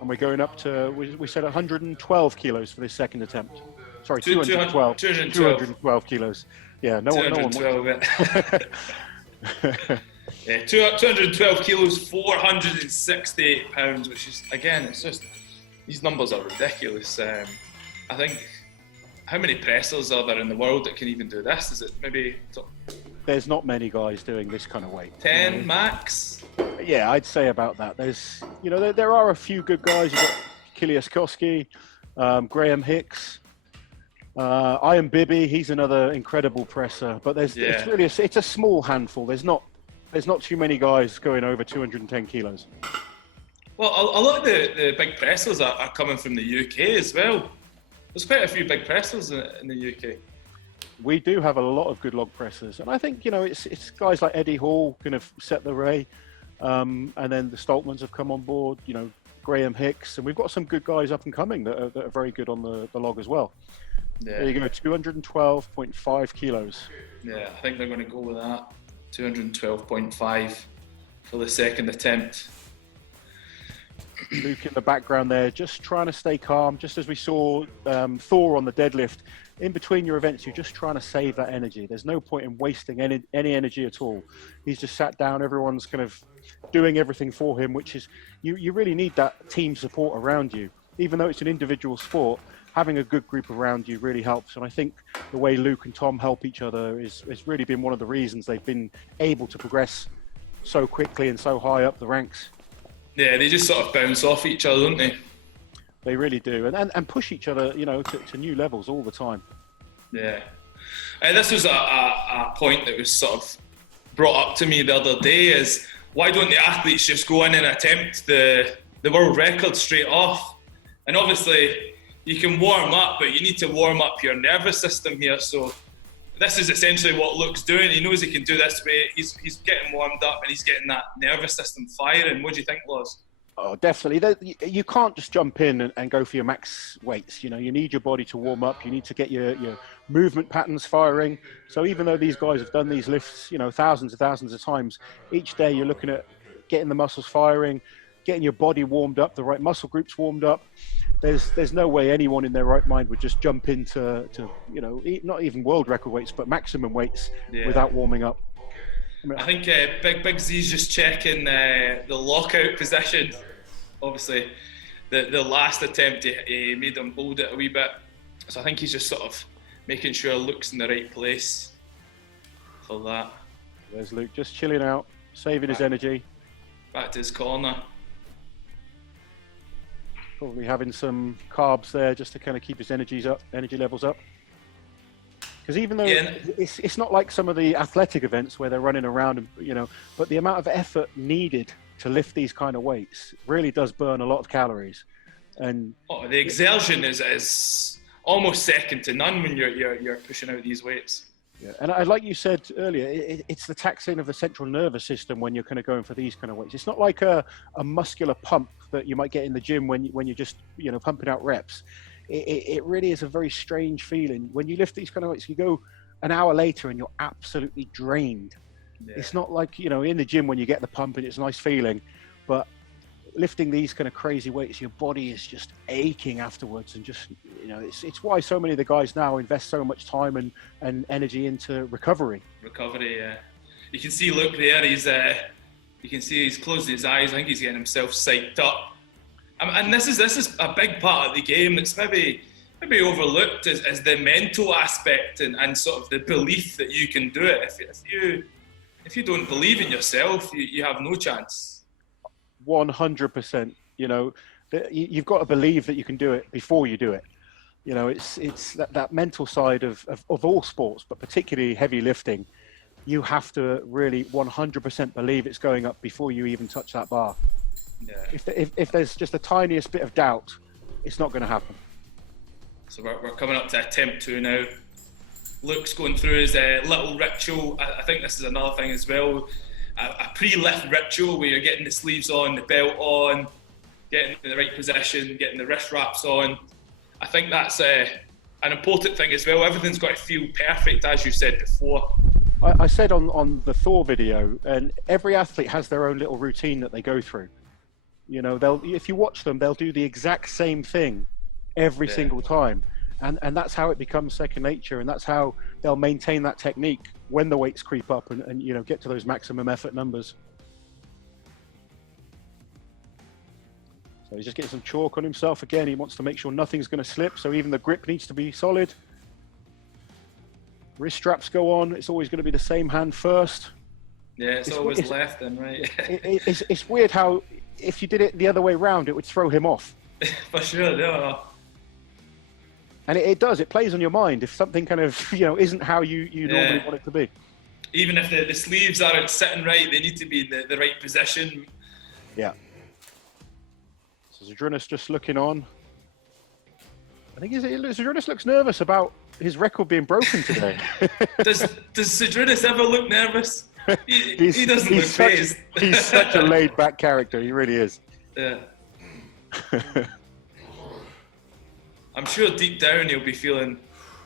And we're going up to, we said 112 kilos for this second attempt. Sorry, 212 kilos. Yeah, no one. Yeah, 212 kilos, 468 pounds, which is, again, it's just, these numbers are ridiculous. I think, how many pressers are there in the world that can even do this? Is it maybe... There's not many guys doing this kind of weight. 10 max? Yeah, I'd say about that. There's, you know, there are a few good guys. You've got Kilias Koski, Graham Hicks, Ian Bibby. He's another incredible presser. But it's really it's a small handful. There's not too many guys going over 210 kilos. Well, a lot of the big pressers are coming from the UK as well. There's quite a few big pressers in the UK. We do have a lot of good log pressers, and I think, you know, it's guys like Eddie Hall kind of set the way, and then the Stoltmans have come on board. You know, Graham Hicks, and we've got some good guys up and coming that are very good on the log as well. Yeah. There you go, 212.5 kilos. Yeah, I think they're going to go with that. 212.5 for the second attempt. Luke in the background there, just trying to stay calm, just as we saw Thor on the deadlift. In between your events, you're just trying to save that energy. There's no point in wasting any energy at all. He's just sat down, everyone's kind of doing everything for him, which is, you really need that team support around you. Even though it's an individual sport, having a good group around you really helps. And I think the way Luke and Tom help each other has really been one of the reasons they've been able to progress so quickly and so high up the ranks. Yeah, they just sort of bounce off each other, don't they? They really do, and push each other, you know, to new levels all the time. Yeah, this was a point that was sort of brought up to me the other day. Is why don't the athletes just go in and attempt the world record straight off? And obviously, you can warm up, but you need to warm up your nervous system here. So this is essentially what Luke's doing. He knows he can do this way. He's getting warmed up and he's getting that nervous system firing. What do you think, Loz? Oh, definitely. You can't just jump in and go for your max weights. You know, you need your body to warm up. You need to get your movement patterns firing. So even though these guys have done these lifts, you know, thousands of times, each day you're looking at getting the muscles firing, getting your body warmed up, the right muscle groups warmed up. There's no way anyone in their right mind would just jump into you know, not even world record weights, but maximum weights without warming up. I think Big Z's just checking the lockout position. Obviously, the last attempt he made him hold it a wee bit, so I think he's just sort of making sure Luke's in the right place for that. There's Luke just chilling out, saving his energy. Back to his corner. Probably having some carbs there just to kind of keep his energy levels up. Because even though it's not like some of the athletic events where they're running around, and, you know, but the amount of effort needed to lift these kind of weights really does burn a lot of calories. And the exertion is almost second to none when you're pushing out these weights. Yeah, and like you said earlier, it's the taxing of the central nervous system when you're kind of going for these kind of weights. It's not like a muscular pump that you might get in the gym when you're just, you know, pumping out reps. It really is a very strange feeling. When you lift these kind of weights, you go an hour later and you're absolutely drained. Yeah. It's not like, you know, in the gym when you get the pump and it's a nice feeling, but lifting these kind of crazy weights, your body is just aching afterwards. And just, you know, it's why so many of the guys now invest so much time and energy into recovery. Yeah. You can see Luke there, you can see he's closing his eyes. I think he's getting himself psyched up. And this is a big part of the game that's maybe maybe overlooked is the mental aspect and sort of the belief that you can do it. If you don't believe in yourself, you have no chance. 100%. You know, you've got to believe that you can do it before you do it. You know, it's that mental side of all sports, but particularly heavy lifting. You have to really 100% believe it's going up before you even touch that bar. Yeah. If there's just the tiniest bit of doubt, it's not going to happen. So we're coming up to attempt 2 now. Luke's going through his little ritual. I think this is another thing as well. A pre-lift ritual where you're getting the sleeves on, the belt on, getting in the right position, getting the wrist wraps on. I think that's an important thing as well. Everything's got to feel perfect, as you said before. I said on the Thor video, and every athlete has their own little routine that they go through. You know, if you watch them, they'll do the exact same thing every single time. And that's how it becomes second nature, and that's how they'll maintain that technique when the weights creep up and you know, get to those maximum effort numbers. So he's just getting some chalk on himself again. He wants to make sure nothing's going to slip, so even the grip needs to be solid. Wrist straps go on. It's always going to be the same hand first. Yeah, it's always left and right. It's weird how if you did it the other way around, it would throw him off. For sure, yeah. And it does. It plays on your mind if something kind of, you know, isn't how you normally want it to be. Even if the sleeves aren't sitting right, they need to be in the right position. Yeah. So Zydrunas just looking on. I think Zydrunas looks nervous about his record being broken today. Does Zydrunas ever look nervous? He doesn't look phased. He's such a laid-back character. He really is. Yeah. I'm sure deep down he'll be feeling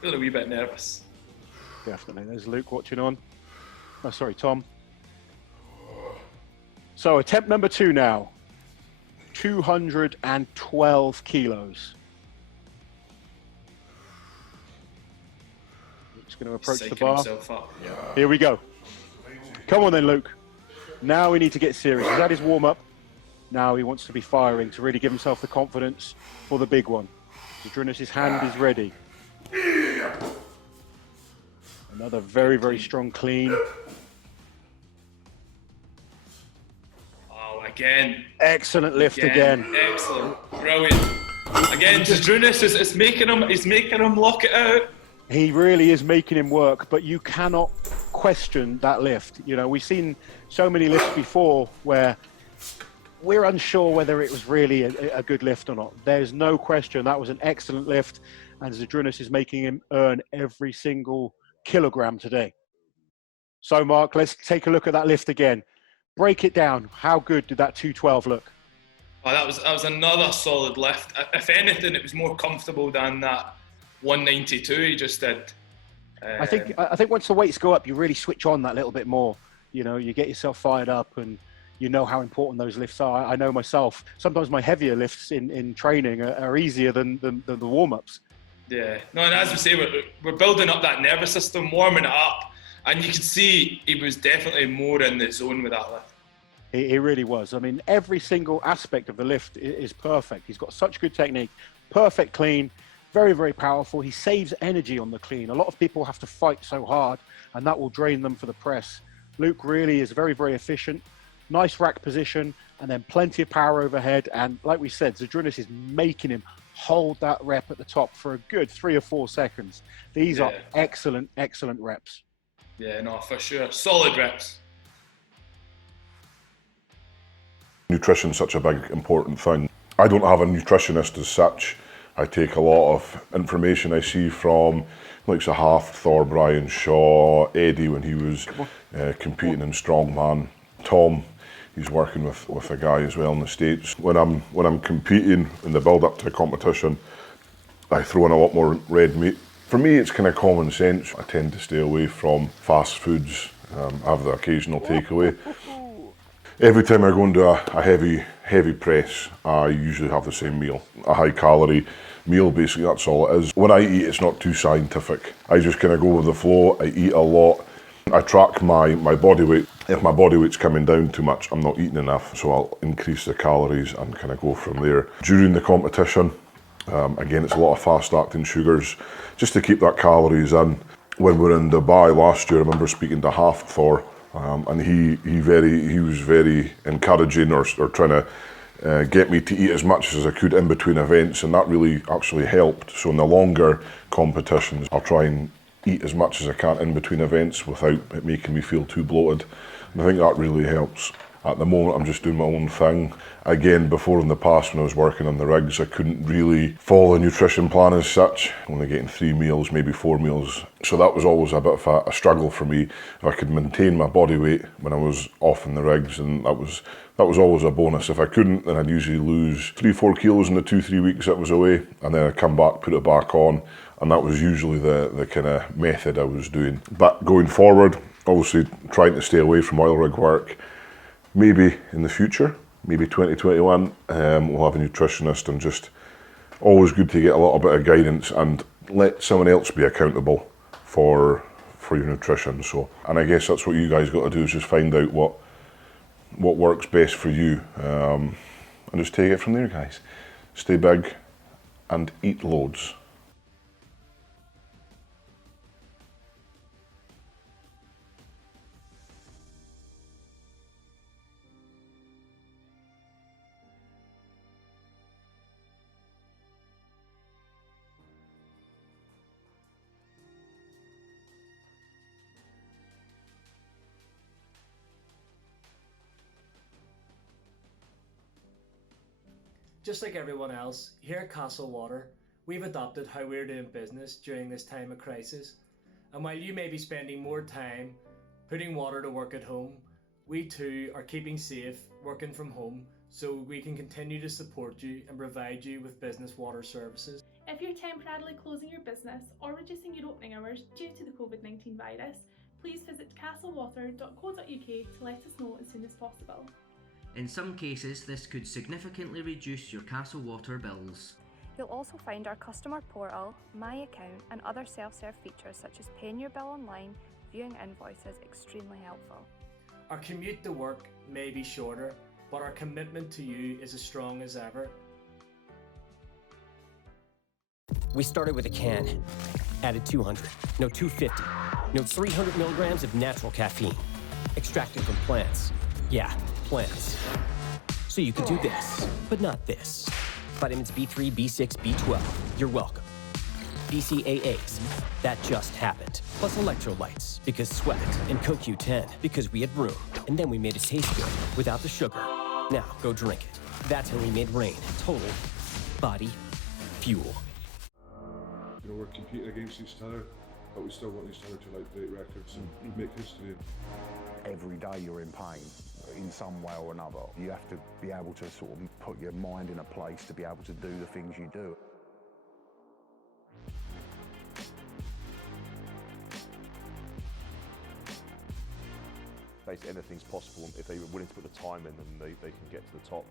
a wee bit nervous. Definitely. There's Luke watching on. Oh, sorry, Tom. So attempt number 2 now. 212 kilos. Luke's going to approach the bar. Yeah. Here we go. Come on then, Luke. Now we need to get serious. He's had his warm-up. Now he wants to be firing to really give himself the confidence for the big one. Zydrunas' hand is ready. Another very, very strong clean. Oh, again. Excellent lift again. Excellent. Brilliant. Again, Zydrunas is making him lock it out. He really is making him work, but you cannot question that lift. You know, we've seen so many lifts before where we're unsure whether it was really a good lift or not. There's no question that was an excellent lift, and Zydrunas is making him earn every single kilogram today. So, Mark, let's take a look at that lift again. Break it down. How good did that 212 look? Oh, that was another solid lift. If anything, it was more comfortable than that 192 he just did. I think once the weights go up, you really switch on that little bit more. You know, you get yourself fired up, and you know how important those lifts are. I know myself. Sometimes my heavier lifts in training are easier than the warm-ups. Yeah. No, and as we say, we're building up that nervous system, warming it up, and you can see he was definitely more in the zone with that lift. He really was. I mean, every single aspect of the lift is perfect. He's got such good technique, perfect clean, very, very powerful. He saves energy on the clean. A lot of people have to fight so hard, and that will drain them for the press. Luke really is very, very efficient. Nice rack position, and then plenty of power overhead. And like we said, Zydrunas is making him hold that rep at the top for a good 3 or 4 seconds. These are excellent, excellent reps. Yeah, no, for sure. Solid reps. Nutrition's such a big, important thing. I don't have a nutritionist as such. I take a lot of information I see from like Half, Thor, Brian Shaw, Eddie when he was competing in Strongman, Tom. He's working with a guy as well in the States. When I'm competing in the build up to a competition, I throw in a lot more red meat. For me, it's kind of common sense. I tend to stay away from fast foods. I have the occasional takeaway. Every time I go into a heavy press, I usually have the same meal. A high calorie meal, basically, that's all it is. When I eat, it's not too scientific. I just kind of go with the flow. I eat a lot. I track my body weight. If my body weight's coming down too much, I'm not eating enough, so I'll increase the calories and kind of go from there. During the competition, Again, it's a lot of fast-acting sugars, just to keep that calories in. When we were in Dubai last year, I remember speaking to Thor, and he was very encouraging or trying to get me to eat as much as I could in between events, and that really actually helped. So in the longer competitions, I'll try and eat as much as I can in between events without it making me feel too bloated. And I think that really helps. At the moment, I'm just doing my own thing. Again, before in the past when I was working on the rigs, I couldn't really follow a nutrition plan as such, only getting 3 meals, maybe 4 meals. So that was always a bit of a struggle for me. If I could maintain my body weight when I was off in the rigs, and that was always a bonus. If I couldn't, then I'd usually lose 3-4 kilos in the 2-3 weeks I was away, and then I'd come back, put it back on, and that was usually the kind of method I was doing. But going forward, obviously trying to stay away from oil rig work. Maybe in the future, maybe 2021, we'll have a nutritionist, and just always good to get a little bit of guidance and let someone else be accountable for your nutrition. So, and I guess that's what you guys got to do, is just find out what works best for you, and just take it from there, guys. Stay big and eat loads. Just like everyone else, here at Castle Water, we've adopted how we're doing business during this time of crisis. And while you may be spending more time putting water to work at home, we too are keeping safe, working from home, so we can continue to support you and provide you with business water services. If you're temporarily closing your business or reducing your opening hours due to the COVID-19 virus, please visit castlewater.co.uk to let us know as soon as possible. In some cases, this could significantly reduce your Castle Water bills. You'll also find our customer portal, My Account, and other self-serve features such as paying your bill online, viewing invoices extremely helpful. Our commute to work may be shorter, but our commitment to you is as strong as ever. We started with a can, added 200, no 250, no 300 milligrams of natural caffeine, extracted from plants. Yeah, plants. So you could do this, but not this. Vitamins B3, B6, B12, you're welcome. BCAAs, that just happened. Plus electrolytes, because sweat, and CoQ10, because we had room. And then we made it taste good, without the sugar. Now, go drink it. That's how we made Rain total body fuel. You know, we're competing against each other, but we still want each other to like break records and make history. Every day you're in pain in some way or another. You have to be able to sort of put your mind in a place to be able to do the things you do. Basically anything's possible. If they're willing to put the time in, then they can get to the top.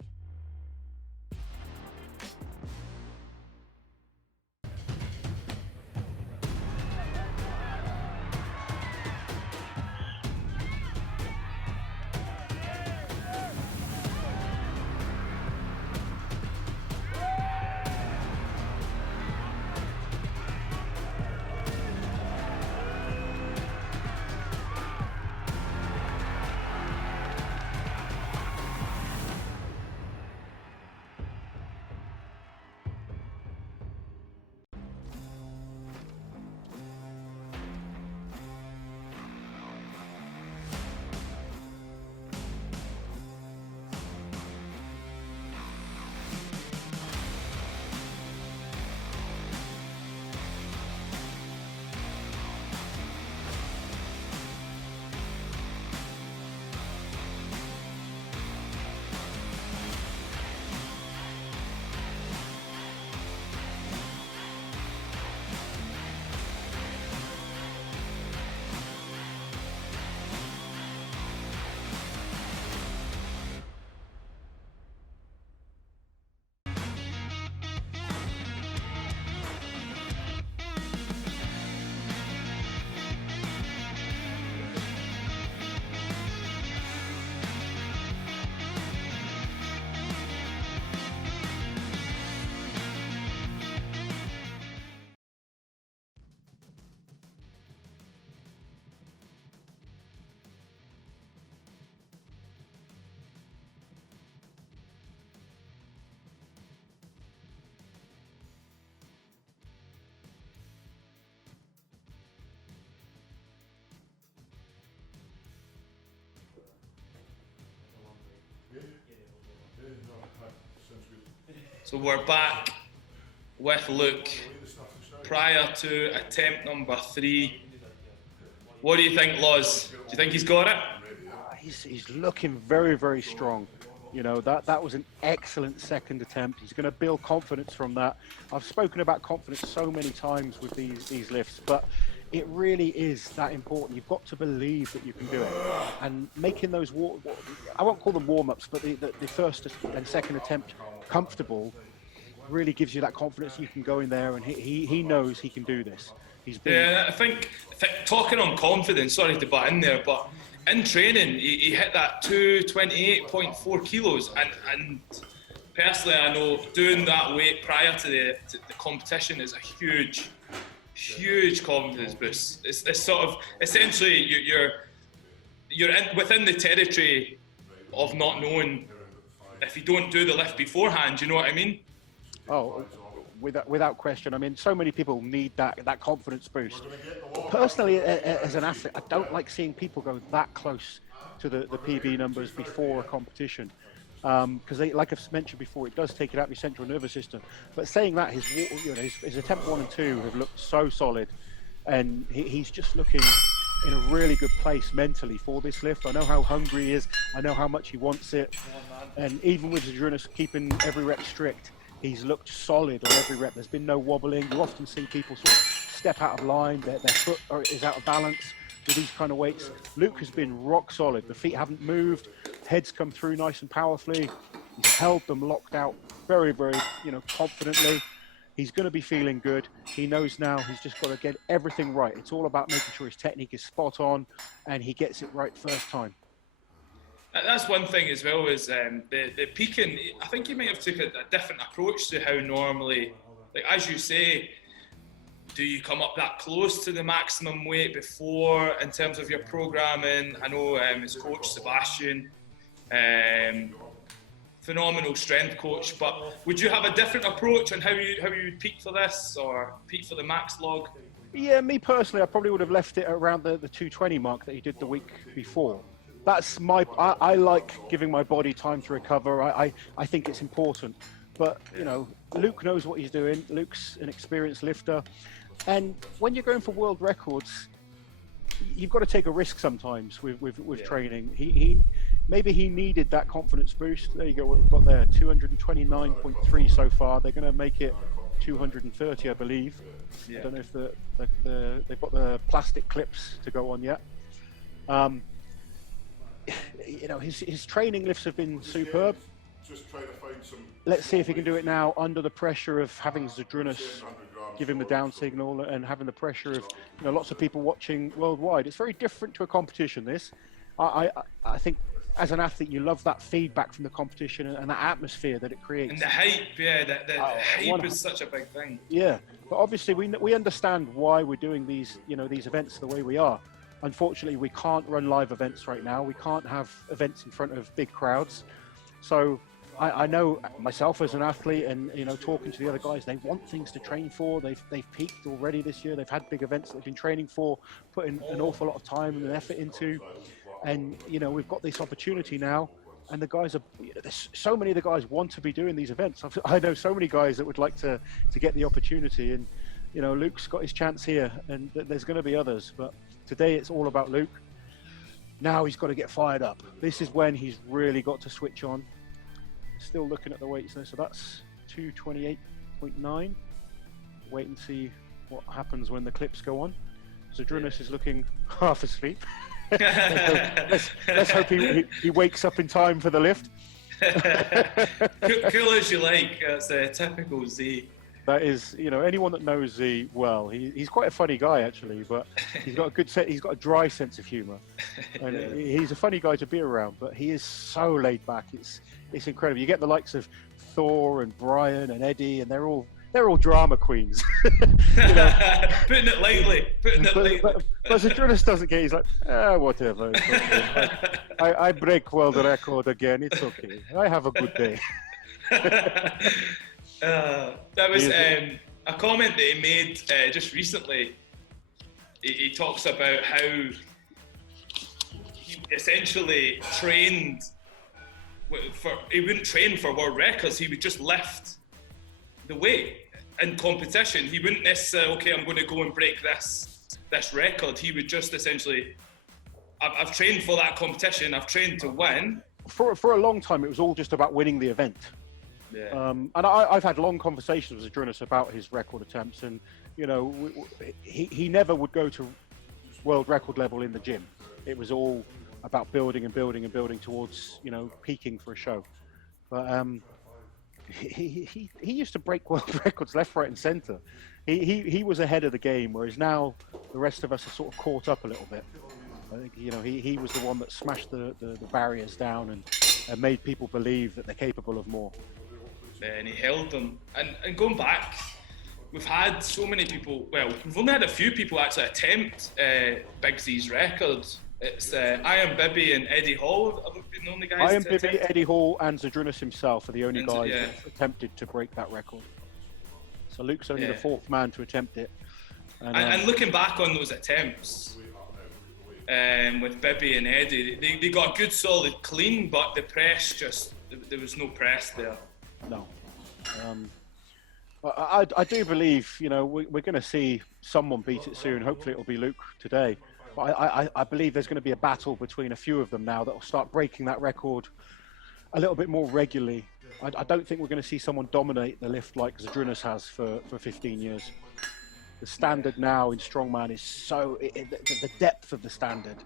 So we're back with Luke prior to attempt number 3. What do you think, Loz? Do you think he's got it? He's looking very, very strong. You know, that was an excellent second attempt. He's going to build confidence from that. I've spoken about confidence so many times with these lifts, but it really is that important. You've got to believe that you can do it. And making those, I won't call them warm-ups, but the first and second attempt comfortable really gives you that confidence you can go in there, and he knows he can do this. Yeah, I think talking on confidence, sorry to butt in there, but in training, he hit that 228.4 kilos, and personally, I know doing that weight prior to the competition is a huge confidence boost. It's sort of essentially you're within the territory of not knowing if you don't do the lift beforehand. You know what I mean? Oh, without question. I mean, so many people need that confidence boost. Personally, as an athlete, I don't like seeing people go that close to the PB numbers before a competition, because like I've mentioned before, it does take it out of your central nervous system. But saying that, his attempt 1 and 2 have looked so solid, and he's just looking in a really good place mentally for this lift. I know how hungry he is. I know how much he wants it, and even with Zydrunas keeping every rep strict, he's looked solid on every rep. There's been no wobbling. You often see people sort of step out of line, their foot is out of balance with these kind of weights. Luke has been rock solid. The feet haven't moved, heads come through nice and powerfully. He's held them locked out very, very, confidently. He's going to be feeling good. He knows now he's just got to get everything right. It's all about making sure his technique is spot on and he gets it right first time. That's one thing as well, is the peaking. I think he might have took a different approach to how normally, like as you say, do you come up that close to the maximum weight before in terms of your programming? I know his coach Sebastian, phenomenal strength coach, but would you have a different approach on how you would peak for this or peak for the max log? Yeah, me personally, I probably would have left it around the 220 mark that he did the week before. That's I like giving my body time to recover. I think it's important. But, Luke knows what he's doing. Luke's an experienced lifter. And when you're going for world records, you've got to take a risk sometimes with training. Maybe he needed that confidence boost. There you go, what we've got there, 229.3 so far. They're going to make it 230, I believe. I don't know if they've got the plastic clips to go on yet. His training lifts have been superb. Let's see if he can do it now under the pressure of having Zydrunas give him the down signal and having the pressure of lots of people watching worldwide. It's very different to a competition, this. I think as an athlete you love that feedback from the competition and that atmosphere that it creates. And the hype, the hype is such a big thing. Yeah, but obviously we understand why we're doing these events the way we are. Unfortunately, we can't run live events right now. We can't have events in front of big crowds. So I know myself as an athlete and, talking to the other guys, they want things to train for. They've peaked already this year. They've had big events that they've been training for, putting an awful lot of time and effort into. And, we've got this opportunity now. And the guys there's so many of the guys want to be doing these events. I know so many guys that would like to get the opportunity. And, Luke's got his chance here and there's going to be others. But today it's all about Luke. Now he's got to get fired up. This is when he's really got to switch on. Still looking at the weights there, so that's 228.9. Wait and see what happens when the clips go on. Zydrunas is looking half asleep. let's hope he wakes up in time for the lift. Cool as you like. That's a typical Z. That is, anyone that knows Z well, he's quite a funny guy actually, but he's got a dry sense of humour, and he's a funny guy to be around. But he is so laid back. It's incredible. You get the likes of Thor and Brian and Eddie, and they're all drama queens. Putting it lightly. But Zydrunas doesn't get. He's like, whatever. It's okay. I break world record again. It's okay. I have a good day. That was a comment that he made just recently. He talks about how he essentially trained he wouldn't train for world records. He would just lift the weight in competition. He wouldn't necessarily, okay, I'm going to go and break this record. He would just essentially, I've trained for that competition. I've trained to win. For a long time, it was all just about winning the event. Yeah. And I've had long conversations with Zadrunas about his record attempts, and you know, he never would go to world record level in the gym. It was all about building and building and building towards, you know, peaking for a show. But he used to break world records left, right, and centre. He was ahead of the game, whereas now the rest of us are sort of caught up a little bit. I think, you know, he was the one that smashed the barriers down and made people believe that they're capable of more. And he held them. And going back, we've had so many people, well, we've only had a few people actually attempt Big Z's record. It's Iron Bibby and Eddie Hall have been the only guys. Iron Bibby, Eddie Hall, and Zadrunas himself are the only guys yeah. that attempted to break that record. So Luke's only Yeah. the fourth man to attempt it. And looking back on those attempts, with Bibby and Eddie, they got a good solid clean, but the press just, there was no press there. No. I do believe, you know, we're going to see someone beat it soon. Hopefully it'll be Luke today. But I believe there's going to be a battle between a few of them now that will start breaking that record a little bit more regularly. I don't think we're going to see someone dominate the lift like Zadrunas has for 15 years. The standard now in Strongman is so, the depth of the standard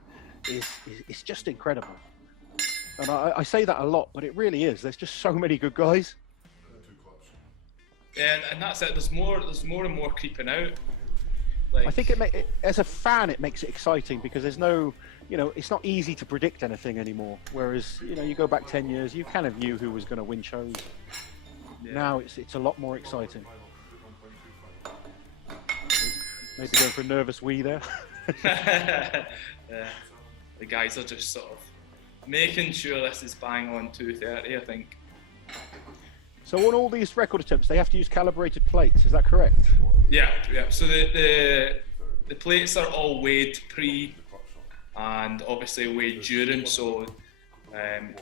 is just incredible. And I say that a lot, but it really is. There's just so many good guys. Yeah, and that's it. There's more and more creeping out. Like, I think as a fan, it makes it exciting because there's no, you know, it's not easy to predict anything anymore. Whereas, you know, you go back 10 years, you kind of knew who was going to win shows. Yeah. Now it's a lot more exciting. Maybe going for a nervous wee there. Yeah. The guys are just sort of making sure this is bang on 230, I think. So on all these record attempts, they have to use calibrated plates. Is that correct? Yeah. So the plates are all weighed pre, and obviously weighed during. So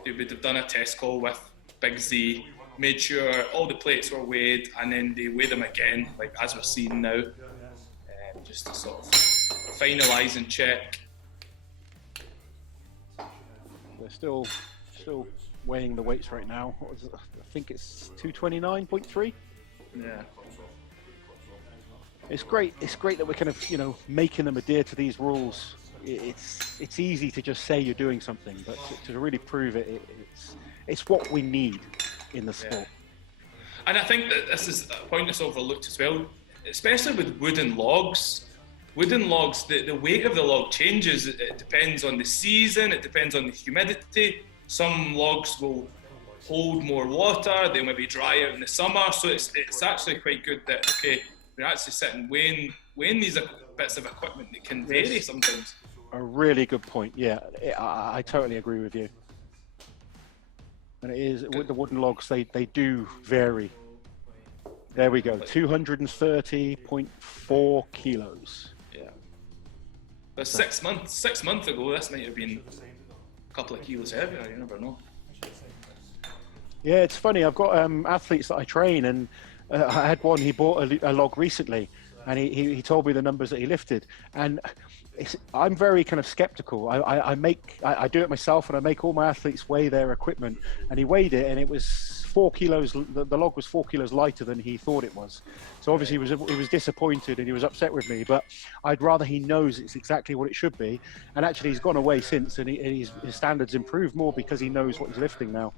they would have done a test call with Big Z, made sure all the plates were weighed, and then they weigh them again, like as we're seeing now, just to sort of finalise and check. They're still weighing the weights right now. What was it? I think it's 229.3. Yeah. It's great. It's great that we're kind of, you know, making them adhere to these rules. It's easy to just say you're doing something, but to really prove it, it's what we need in the sport. Yeah. And I think that this is a point that's overlooked as well, especially with wooden logs. Wooden logs, the weight of the log changes. It depends on the season. It depends on the humidity. Some logs will hold more water. They'll maybe dry out in the summer. So it's actually quite good that, okay, we're actually sitting weighing these bits of equipment that can vary sometimes. A really good point. Yeah, I totally agree with you. And it is with the wooden logs, they do vary. There we go, 230.4 kilos. Yeah. But 6 months ago, this might have been a couple of kilos heavier. You never know. Yeah, it's funny. I've got athletes that I train, and I had one. He bought a log recently, and he told me the numbers that he lifted, and I'm very kind of skeptical. I do it myself, and I make all my athletes weigh their equipment, and he weighed it, and it was 4 kilos. The log was 4 kilos lighter than he thought it was. So obviously he was disappointed, and he was upset with me. But I'd rather he knows it's exactly what it should be. And actually, he's gone away since, and his standards improved more because he knows what he's lifting now.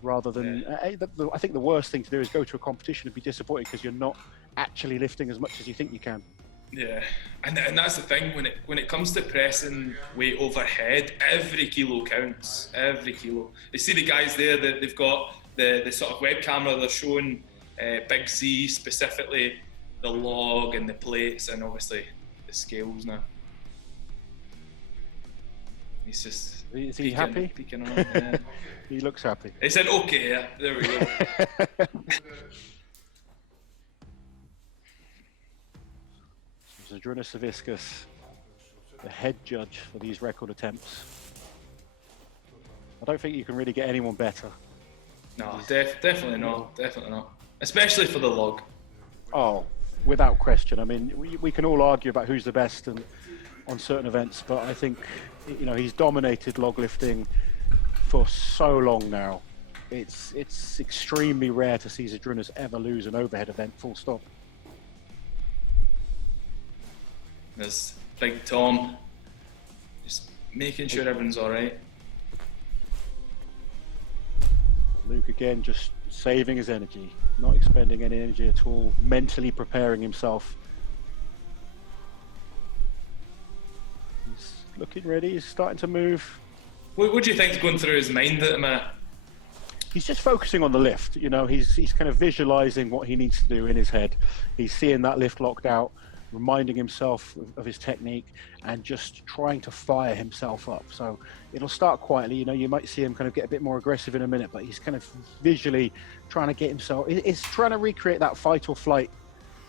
Rather than, I think the worst thing to do is go to a competition and be disappointed because you're not actually lifting as much as you think you can. Yeah, and that's the thing, when it comes to pressing weight overhead, every kilo counts, every kilo. You see the guys there that they've got the sort of web camera, they're showing Big Z specifically, the log and the plates, and obviously the scales now. He's just Is he happy? Peeking on, yeah. He looks happy. He said, okay, yeah, there we go. Zadrunas Savickas, the head judge for these record attempts. I don't think you can really get anyone better. No, definitely not. Definitely not. especially for the log. Oh, without question. I mean, we can all argue about who's the best and on certain events, but I think, you know, he's dominated log lifting for so long now. It's extremely rare to see Zydrunas ever lose an overhead event, full stop. There's Big Tom, just making sure everyone's all right. Luke again, just saving his energy, not expending any energy at all, mentally preparing himself. He's looking ready, he's starting to move. What do you think's going through his mind at the minute? He's just focusing on the lift, you know, he's kind of visualizing what he needs to do in his head. He's seeing that lift locked out, reminding himself of his technique and just trying to fire himself up. So it'll start quietly, you know, you might see him kind of get a bit more aggressive in a minute, but he's kind of visually trying to get himself, it's trying to recreate that fight or flight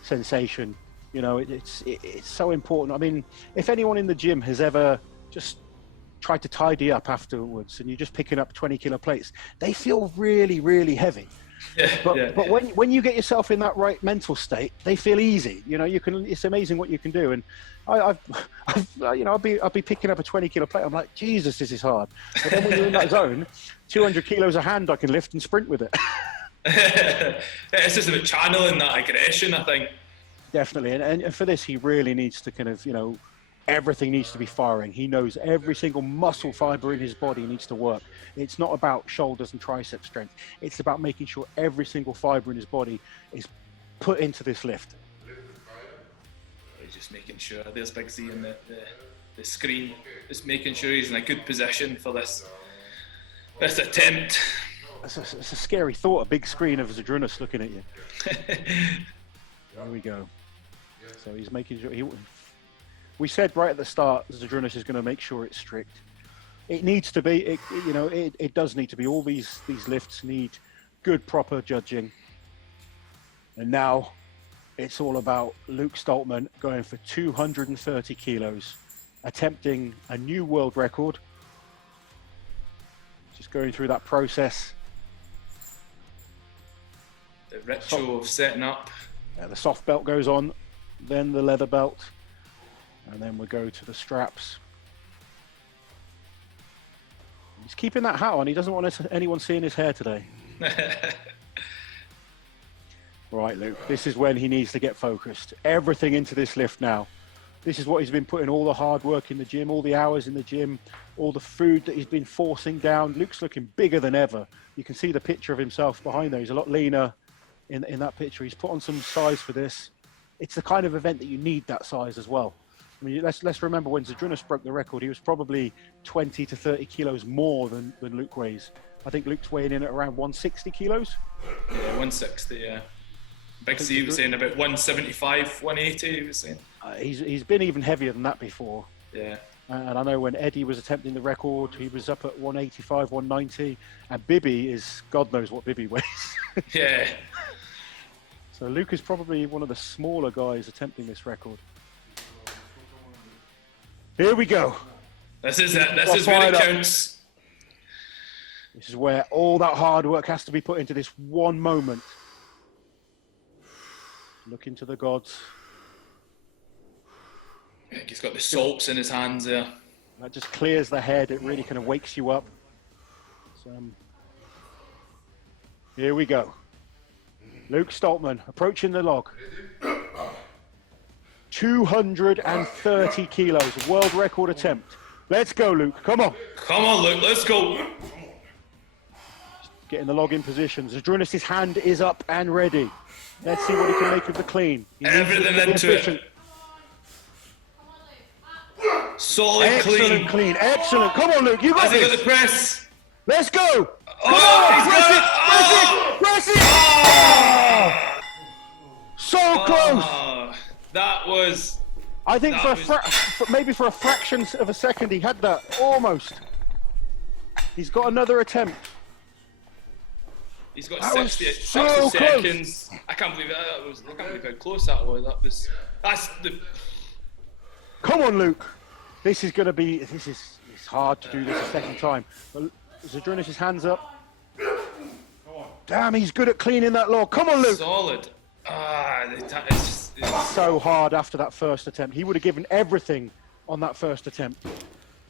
sensation. You know, it's so important. I mean, if anyone in the gym has ever just tried to tidy up afterwards and you're just picking up 20-kilo plates, they feel really, really heavy. But when you get yourself in that right mental state, they feel easy. You know, you can. It's amazing what you can do. And I've you know, I'll be picking up a 20-kilo plate. I'm like, Jesus, this is hard. But then when you're in that zone, 200 kilos a hand, I can lift and sprint with it. It's just about channeling that aggression, I think. Definitely, and for this, he really needs to kind of, you know, everything needs to be firing. He knows every single muscle fiber in his body needs to work. It's not about shoulders and tricep strength. It's about making sure every single fiber in his body is put into this lift. He's just making sure, there's Big Z in the screen, just making sure he's in a good position for this attempt. It's a scary thought, a big screen of Zydrunas looking at you. There we go. So he's making sure we said right at the start, Zydrunas is going to make sure it's strict. It needs to be. It does need to be. All these lifts need good, proper judging. And now, it's all about Luke Stoltman going for 230 kilos, attempting a new world record. Just going through that process. The ritual of setting up. The soft belt goes on, then the leather belt. And then we go to the straps. He's keeping that hat on. He doesn't want anyone seeing his hair today. Right, Luke. This is when he needs to get focused. Everything into this lift now. This is what he's been putting all the hard work in the gym, all the hours in the gym, all the food that he's been forcing down. Luke's looking bigger than ever. You can see the picture of himself behind there. He's a lot leaner in that picture. He's put on some size for this. It's the kind of event that you need that size as well. I mean, let's remember when Zydrunas broke the record, he was probably 20 to 30 kilos more than Luke weighs. I think Luke's weighing in at around 160 kilos. Yeah, 160, yeah. Big Z was saying about 175, 180, he was saying. He's been even heavier than that before. Yeah. And I know when Eddie was attempting the record, he was up at 185, 190. And Bibby is, God knows what Bibby weighs. Yeah. So Luke is probably one of the smaller guys attempting this record. Here we go. This is it. This is where it counts. This is where all that hard work has to be put into this one moment. Look into the gods. He's got the salts in his hands there. That just clears the head. It really kind of wakes you up. So, here we go. Luke Stoltman approaching the log. 230 kilos, world record attempt. Let's go, Luke. Come on. Come on, Luke. Let's go. Getting the log in position. Zydrunas' hand is up and ready. Let's see what he can make of the clean. Everything into it. Solid clean. Excellent. Come on, Luke. You got this. Has he got the press? Let's go. Come on. Press it. Oh! So close. That was. I think maybe for a fraction of a second he had that almost. He's got another attempt. He's got that 60 so seconds. Close. I can't believe that was. I can't believe how close that was. That's the. Come on, Luke. This is going to be. It's hard to do this a second time. But Zydrunas' hands up. Damn, he's good at cleaning that log. Come on, Luke. Solid. It's so hard after that first attempt. He would have given everything on that first attempt.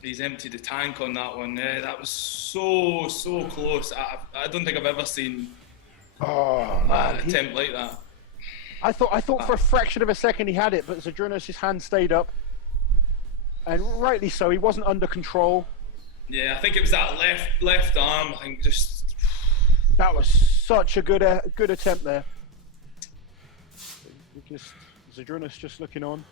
He's emptied the tank on that one. That was so close. I don't think I've ever seen an attempt like that. I thought for a fraction of a second he had it, but Zydrunas' hand stayed up, and rightly so. He wasn't under control. Yeah, I think it was that left arm. I think just that was such a good attempt there. Zydrunas just looking on.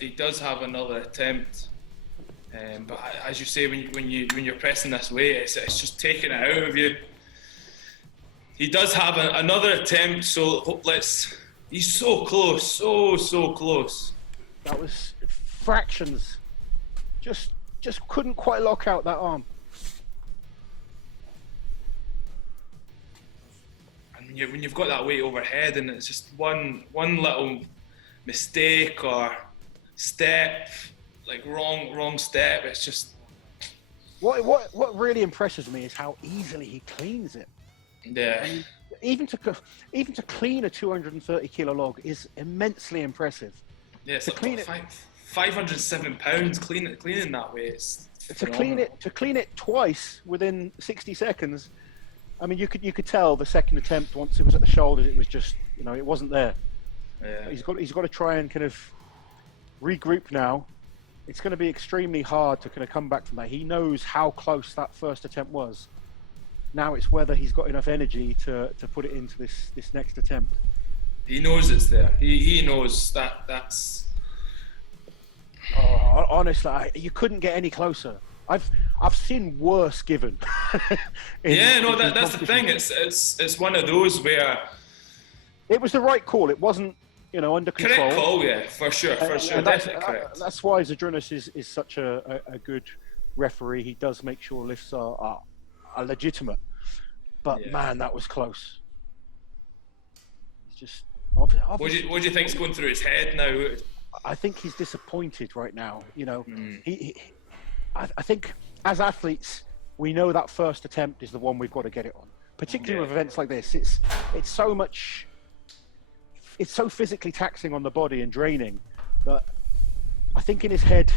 He does have another attempt, but as you say, when you're pressing this weight, it's just taking it out of you. He does have another attempt, so he's so close, so close. That was fractions. Just couldn't quite lock out that arm. And when you've got that weight overhead, and it's just one little mistake or step, like wrong step, it's just what really impresses me is how easily he cleans it. Yeah. I mean, even to clean a 230 kilo log is immensely impressive. Yeah, it's like 507 pounds cleaning that way. To clean it twice within 60 seconds. I mean, you could tell the second attempt, once it was at the shoulders, it was just, it wasn't there. Yeah. He's got to try and kind of regroup now. It's going to be extremely hard to kind of come back from that. He knows how close that first attempt was. Now it's whether he's got enough energy to put it into this next attempt. He knows it's there. He knows that's. Oh, honestly, you couldn't get any closer. I've seen worse given. That's the thing. It's one of those where it was the right call. It wasn't, under control. Correct call, yeah, for sure, definitely correct. That's why Zydrunas is such a good referee. He does make sure lifts are legitimate. But man, that was close. It's just What do you think's going through his head now? I think he's disappointed right now. I think as athletes, we know that first attempt is the one we've got to get it on. Particularly with events like this, it's so physically taxing on the body and draining that I think in his head,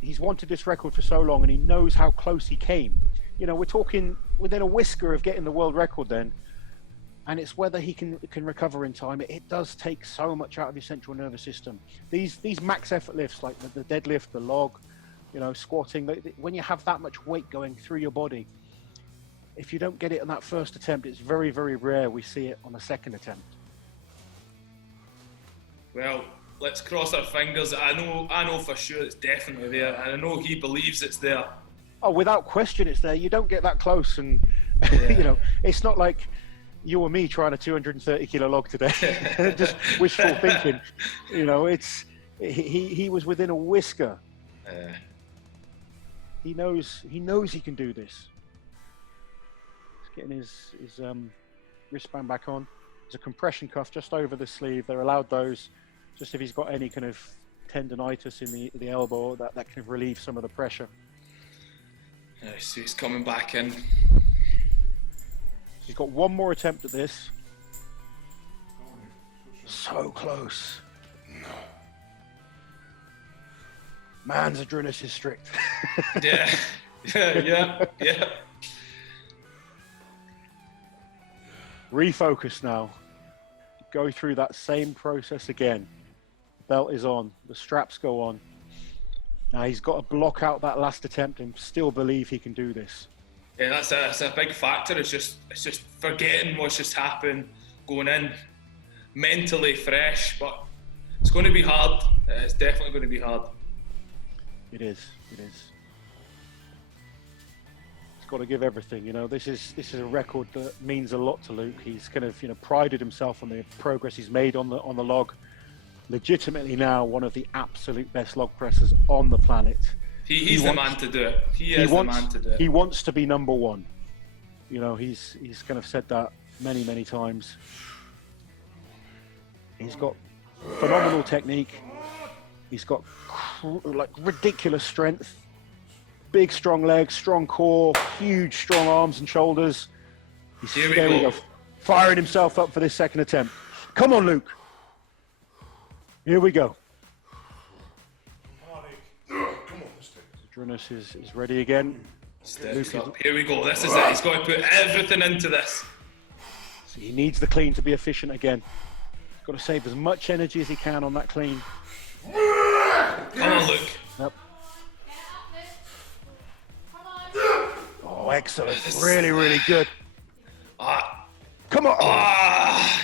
he's wanted this record for so long and he knows how close he came. We're talking within a whisker of getting the world record then, and it's whether he can recover in time. It does take so much out of your central nervous system. These max effort lifts, like the deadlift, the log, squatting, when you have that much weight going through your body, if you don't get it on that first attempt, it's very, very rare we see it on the second attempt. Well, let's cross our fingers. I know for sure it's definitely there, and I know he believes it's there. Oh, without question, it's there. You don't get that close, and it's not like you or me trying a 230 kilo log today, just wishful thinking. It's he was within a whisker. He knows he can do this. He's getting his wristband back on. There's a compression cuff just over the sleeve. They're allowed those, just if he's got any kind of tendonitis in the elbow, that can relieve some of the pressure. Yeah, so he's coming back in. He's got one more attempt at this. So close. No. Man, Zydrunas is strict. Yeah. Refocus now. Go through that same process again. Belt is on. The straps go on. Now he's got to block out that last attempt and still believe he can do this. Yeah, that's a big factor. It's just forgetting what's just happened, going in mentally fresh, but it's going to be hard. It's definitely going to be hard. It is. got to give everything. You know, this is a record that means a lot to Luke. He's kind of, you know, prided himself on the progress he's made on the log. Legitimately now one of the absolute best log pressers on the planet. He's the man to do it. He is the man to do it. He wants to be number one. You know, he's kind of said that many times. He's got phenomenal technique. He's got like ridiculous strength. Big, strong legs, strong core, huge, strong arms and shoulders. There we go. Firing himself up for this second attempt. Come on, Luke. Here we go. Zydrunas is ready again. Here we go. This is it. He's got to put everything into this. So he needs the clean to be efficient again. He's got to save as much energy as he can on that clean. Come on, Luke. Yep. Oh, excellent. Really good. Come on. I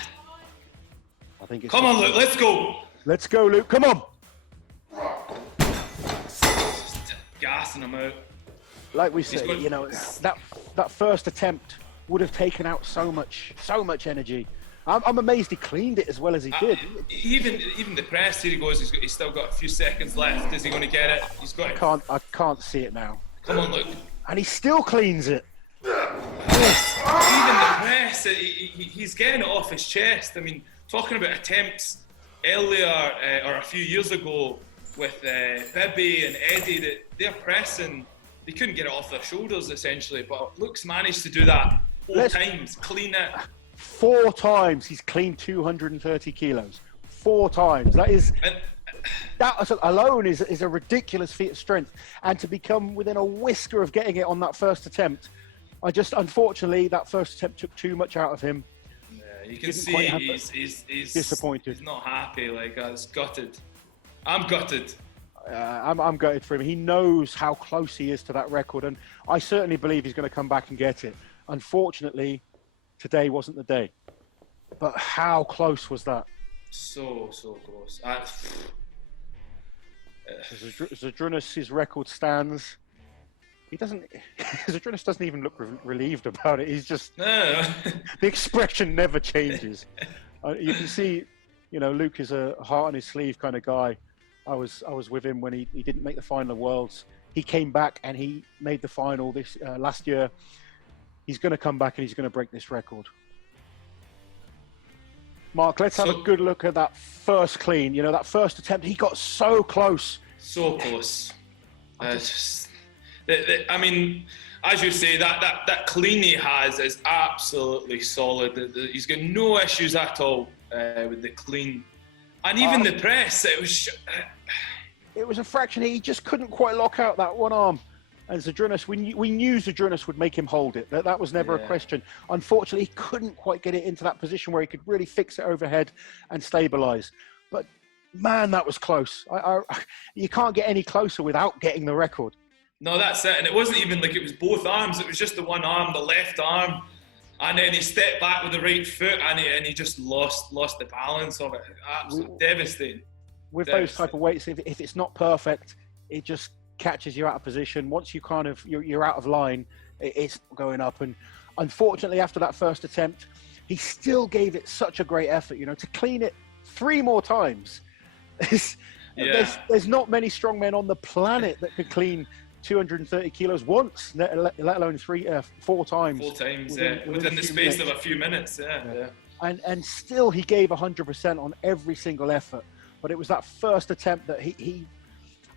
think it's Come on, Luke. Let's go. Let's go, Luke. Come on. Just gassing him out. Like we said, you know, that first attempt would have taken out so much energy. I'm amazed he cleaned it as well as he did. Even the press, here he goes. He's still got a few seconds left. Is he going to get it? He's got it. I can't see it now. Come on, Luke. And he still cleans it. Yes. Even the press, he's getting it off his chest. I mean, talking about attempts earlier or a few years ago with Bibby and Eddie, that they're pressing, they couldn't get it off their shoulders essentially. But Luke's managed to do that 4 times, clean it. 4 times he's cleaned 230 kilos. 4 times. That alone is a ridiculous feat of strength, and to become within a whisker of getting it on that first attempt, unfortunately that first attempt took too much out of him. Yeah, you can see he's disappointed. He's not happy. Like, it's gutted. I'm gutted. I'm gutted for him. He knows how close he is to that record, and I certainly believe he's going to come back and get it. Unfortunately, today wasn't the day. But how close was that? So close. Zydrunas' record stands. Zydrunas doesn't even look relieved about it. He's just the expression never changes. You can see, you know, Luke is a heart on his sleeve kind of guy. I was with him when he didn't make the final of Worlds. He came back and he made the final this last year. He's going to come back and he's going to break this record. Mark, let's have a good look at that first clean. You know, that first attempt, he got so close. So close. I mean, as you say, that clean he has is absolutely solid. He's got no issues at all with the clean. And even the press, it was a fraction. He just couldn't quite lock out that one arm. And Zydrunas, we knew Zydrunas would make him hold it. That was never a question. Unfortunately, he couldn't quite get it into that position where he could really fix it overhead and stabilize. But man, that was close. You can't get any closer without getting the record. No, that's it. And it wasn't even like it was both arms. It was just the one arm, the left arm. And then he stepped back with the right foot and he just lost the balance of it. Absolutely devastating. With those type of weights, if it's not perfect, it just catches you out of position. Once you kind of you're out of line, it's going up. And unfortunately, after that first attempt, he still gave it such a great effort. You know, to clean it 3 more times. There's not many strongmen on the planet that could clean 230 kilos once, let alone 4 times. 4 times, within the space of a few minutes. And still, he gave 100% on every single effort. But it was that first attempt that he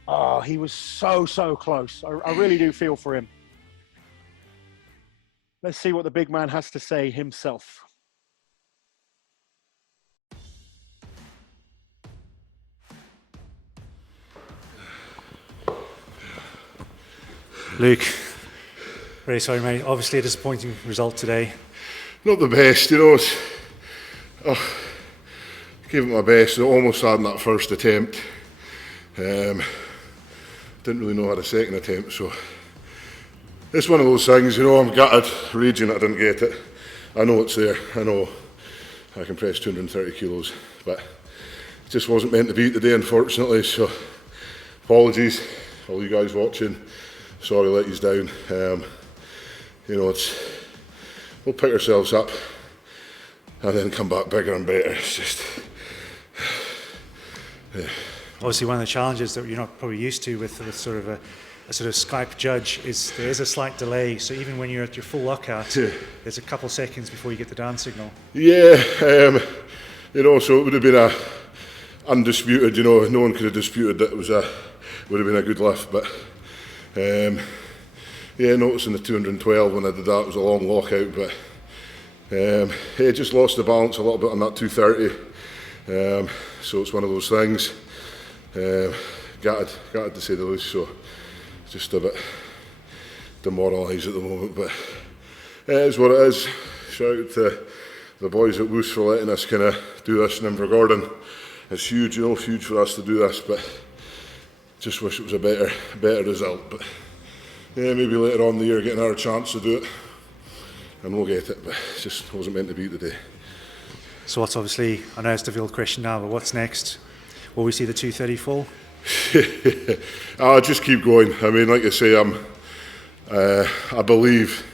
was so close. I really do feel for him. Let's see what the big man has to say himself. Luke, very sorry, mate. Obviously a disappointing result today. Not the best, you know. Gave it my best. I almost had in that first attempt. Didn't really know how the second attempt, so it's one of those things, you know. I'm gutted, raging that I didn't get it. I know it's there. I know I can press 230 kilos, but it just wasn't meant to be today, unfortunately. So apologies, all you guys watching. Sorry, let you down. we'll pick ourselves up and then come back bigger and better. It's just, yeah. Obviously, one of the challenges that you're not probably used to with sort of a sort of Skype judge is there is a slight delay. So even when you're at your full lockout, there's a couple seconds before you get the down signal. Yeah, so it would have been undisputed. No one could have disputed that it would have been a good lift. But noticing the 212 when I did that, it was a long lockout. But just lost the balance a little bit on that 230. So it's one of those things. Gutted to say the least. So just a bit demoralised at the moment, but it is what it is. Shout out to the boys at Woos for letting us kind of do this in Invergordon. It's huge, huge for us to do this, but just wish it was a better result. But maybe later on in the year getting our chance to do it, and we'll get it, but it just wasn't meant to be today. So what's obviously, I know it's a difficult question now, but what's next? Will we see the 230 fall? I'll just keep going. I mean, like I say, I believe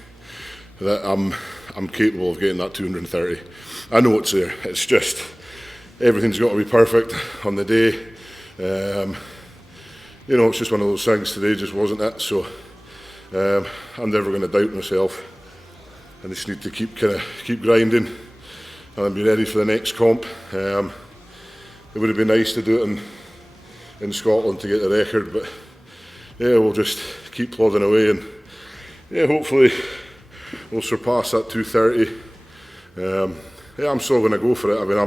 that I'm capable of getting that 230. I know it's there. It's just everything's got to be perfect on the day. It's just one of those things. Today just wasn't it. So I'm never going to doubt myself. I just need to keep grinding and be ready for the next comp. It would have been nice to do it in Scotland to get the record, but we'll just keep plodding away and hopefully we'll surpass that 230. I'm still going to go for it. I mean,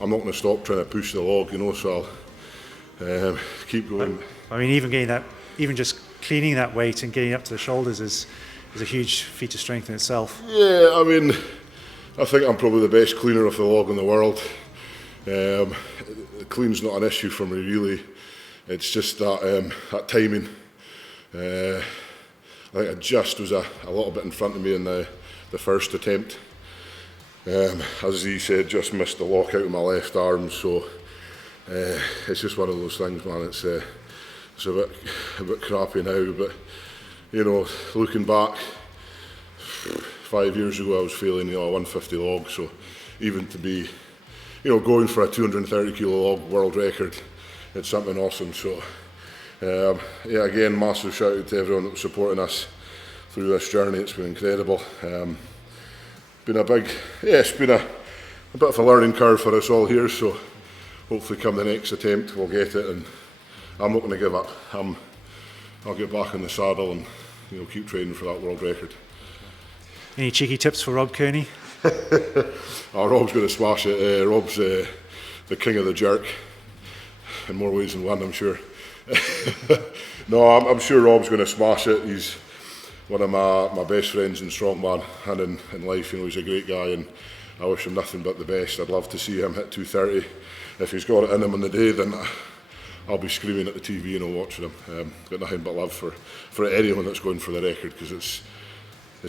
I'm not going to stop trying to push the log, so I'll keep going. I mean, even just cleaning that weight and getting up to the shoulders is a huge feat of strength in itself. Yeah, I mean, I think I'm probably the best cleaner of the log in the world. Clean's not an issue for me really. It's just that timing. I think I just was a little bit in front of me in the first attempt. As he said, just missed the lockout of my left arm. So it's just one of those things, man. It's a bit crappy now, but looking back, 5 years ago I was feeling a 150 log. So even to be going for a 230 kilo log world record, it's something awesome. So again, massive shout out to everyone that was supporting us through this journey. It's been incredible. Been it's been a bit of a learning curve for us all here. So hopefully come the next attempt we'll get it, and I'm not going to give up. I'll get back in the saddle and keep training for that world record. Any cheeky tips for Rob Kearney? Rob's going to smash it. Rob's the king of the jerk in more ways than one, I'm sure. No, I'm sure Rob's going to smash it. He's one of my best friends in Strongman and in life. He's a great guy, and I wish him nothing but the best. I'd love to see him hit 230. If he's got it in him on the day, then I'll be screaming at the TV watching him. Got nothing but love for anyone that's going for the record, because it's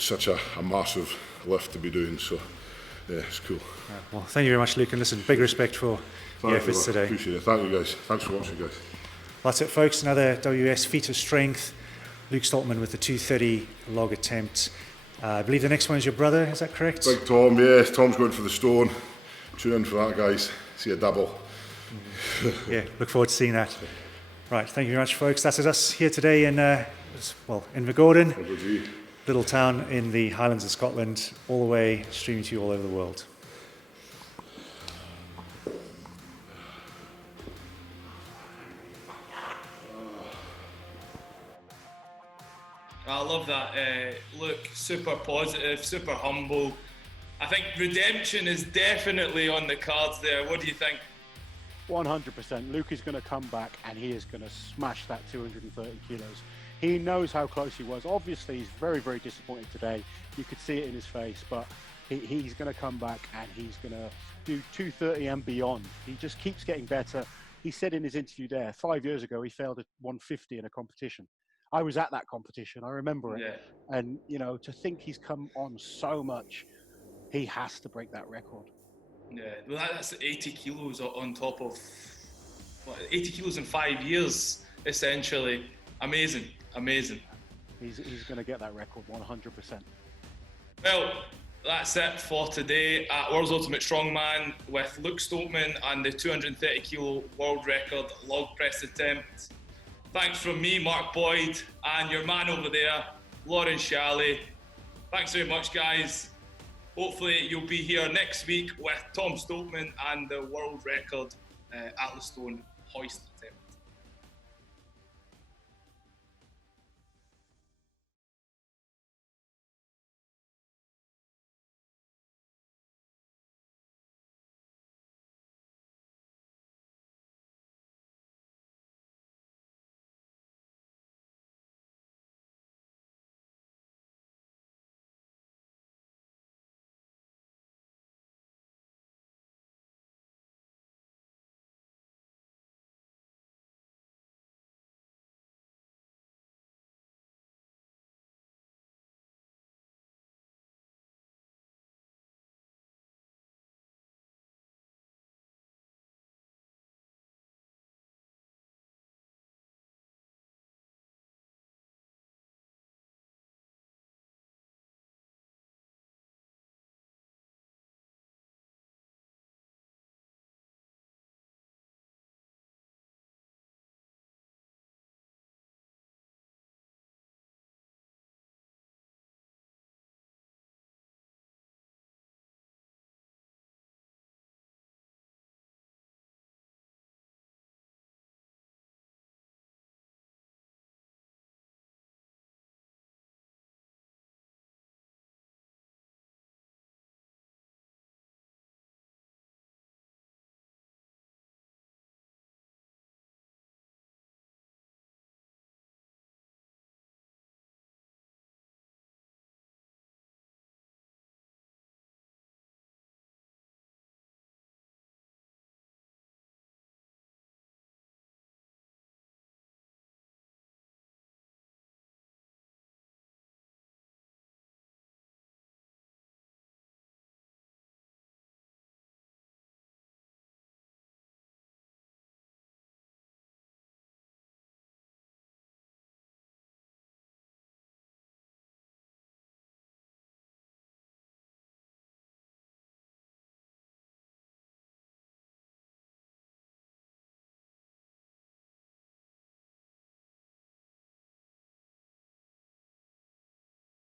such a massive lift to be doing. So it's cool. Well, thank you very much, Luke, and listen, big respect for your efforts today. Appreciate it. Thank you guys. Thanks for watching, guys. That's it, folks. Another WS feat of strength. Luke Stoltman with the 230 log attempt. I believe the next one is your brother, is that correct? Big Tom, yeah. Tom's going for the stone. Tune in for that, guys. See a double. Yeah, look forward to seeing that. Right, thank you very much, folks. That is us here today in Invergordon, little town in the Highlands of Scotland, all the way streaming to you all over the world. I love that. Look, super positive, super humble. I think redemption is definitely on the cards there. What do you think? 100%. Luke is going to come back and he is going to smash that 230 kilos. He knows how close he was. Obviously, he's very, very disappointed today. You could see it in his face, but he's going to come back and he's going to do 230 and beyond. He just keeps getting better. He said in his interview there, 5 years ago, he failed at 150 in a competition. I was at that competition. I remember it. Yeah. And, to think he's come on so much, he has to break that record. Yeah, well, that's 80 kilos on top of 80 kilos in 5 years, essentially. Amazing. he's going to get that record 100%. Well, that's it for today at World's Ultimate Strongman with Luke Stoltman and the 230 kilo world record log press attempt. Thanks from me, Mark Boyd, and your man over there, Lauren Shalley. Thanks very much, guys. Hopefully you'll be here next week with Tom Stoltman and the world record Atlas Stone hoist attempt.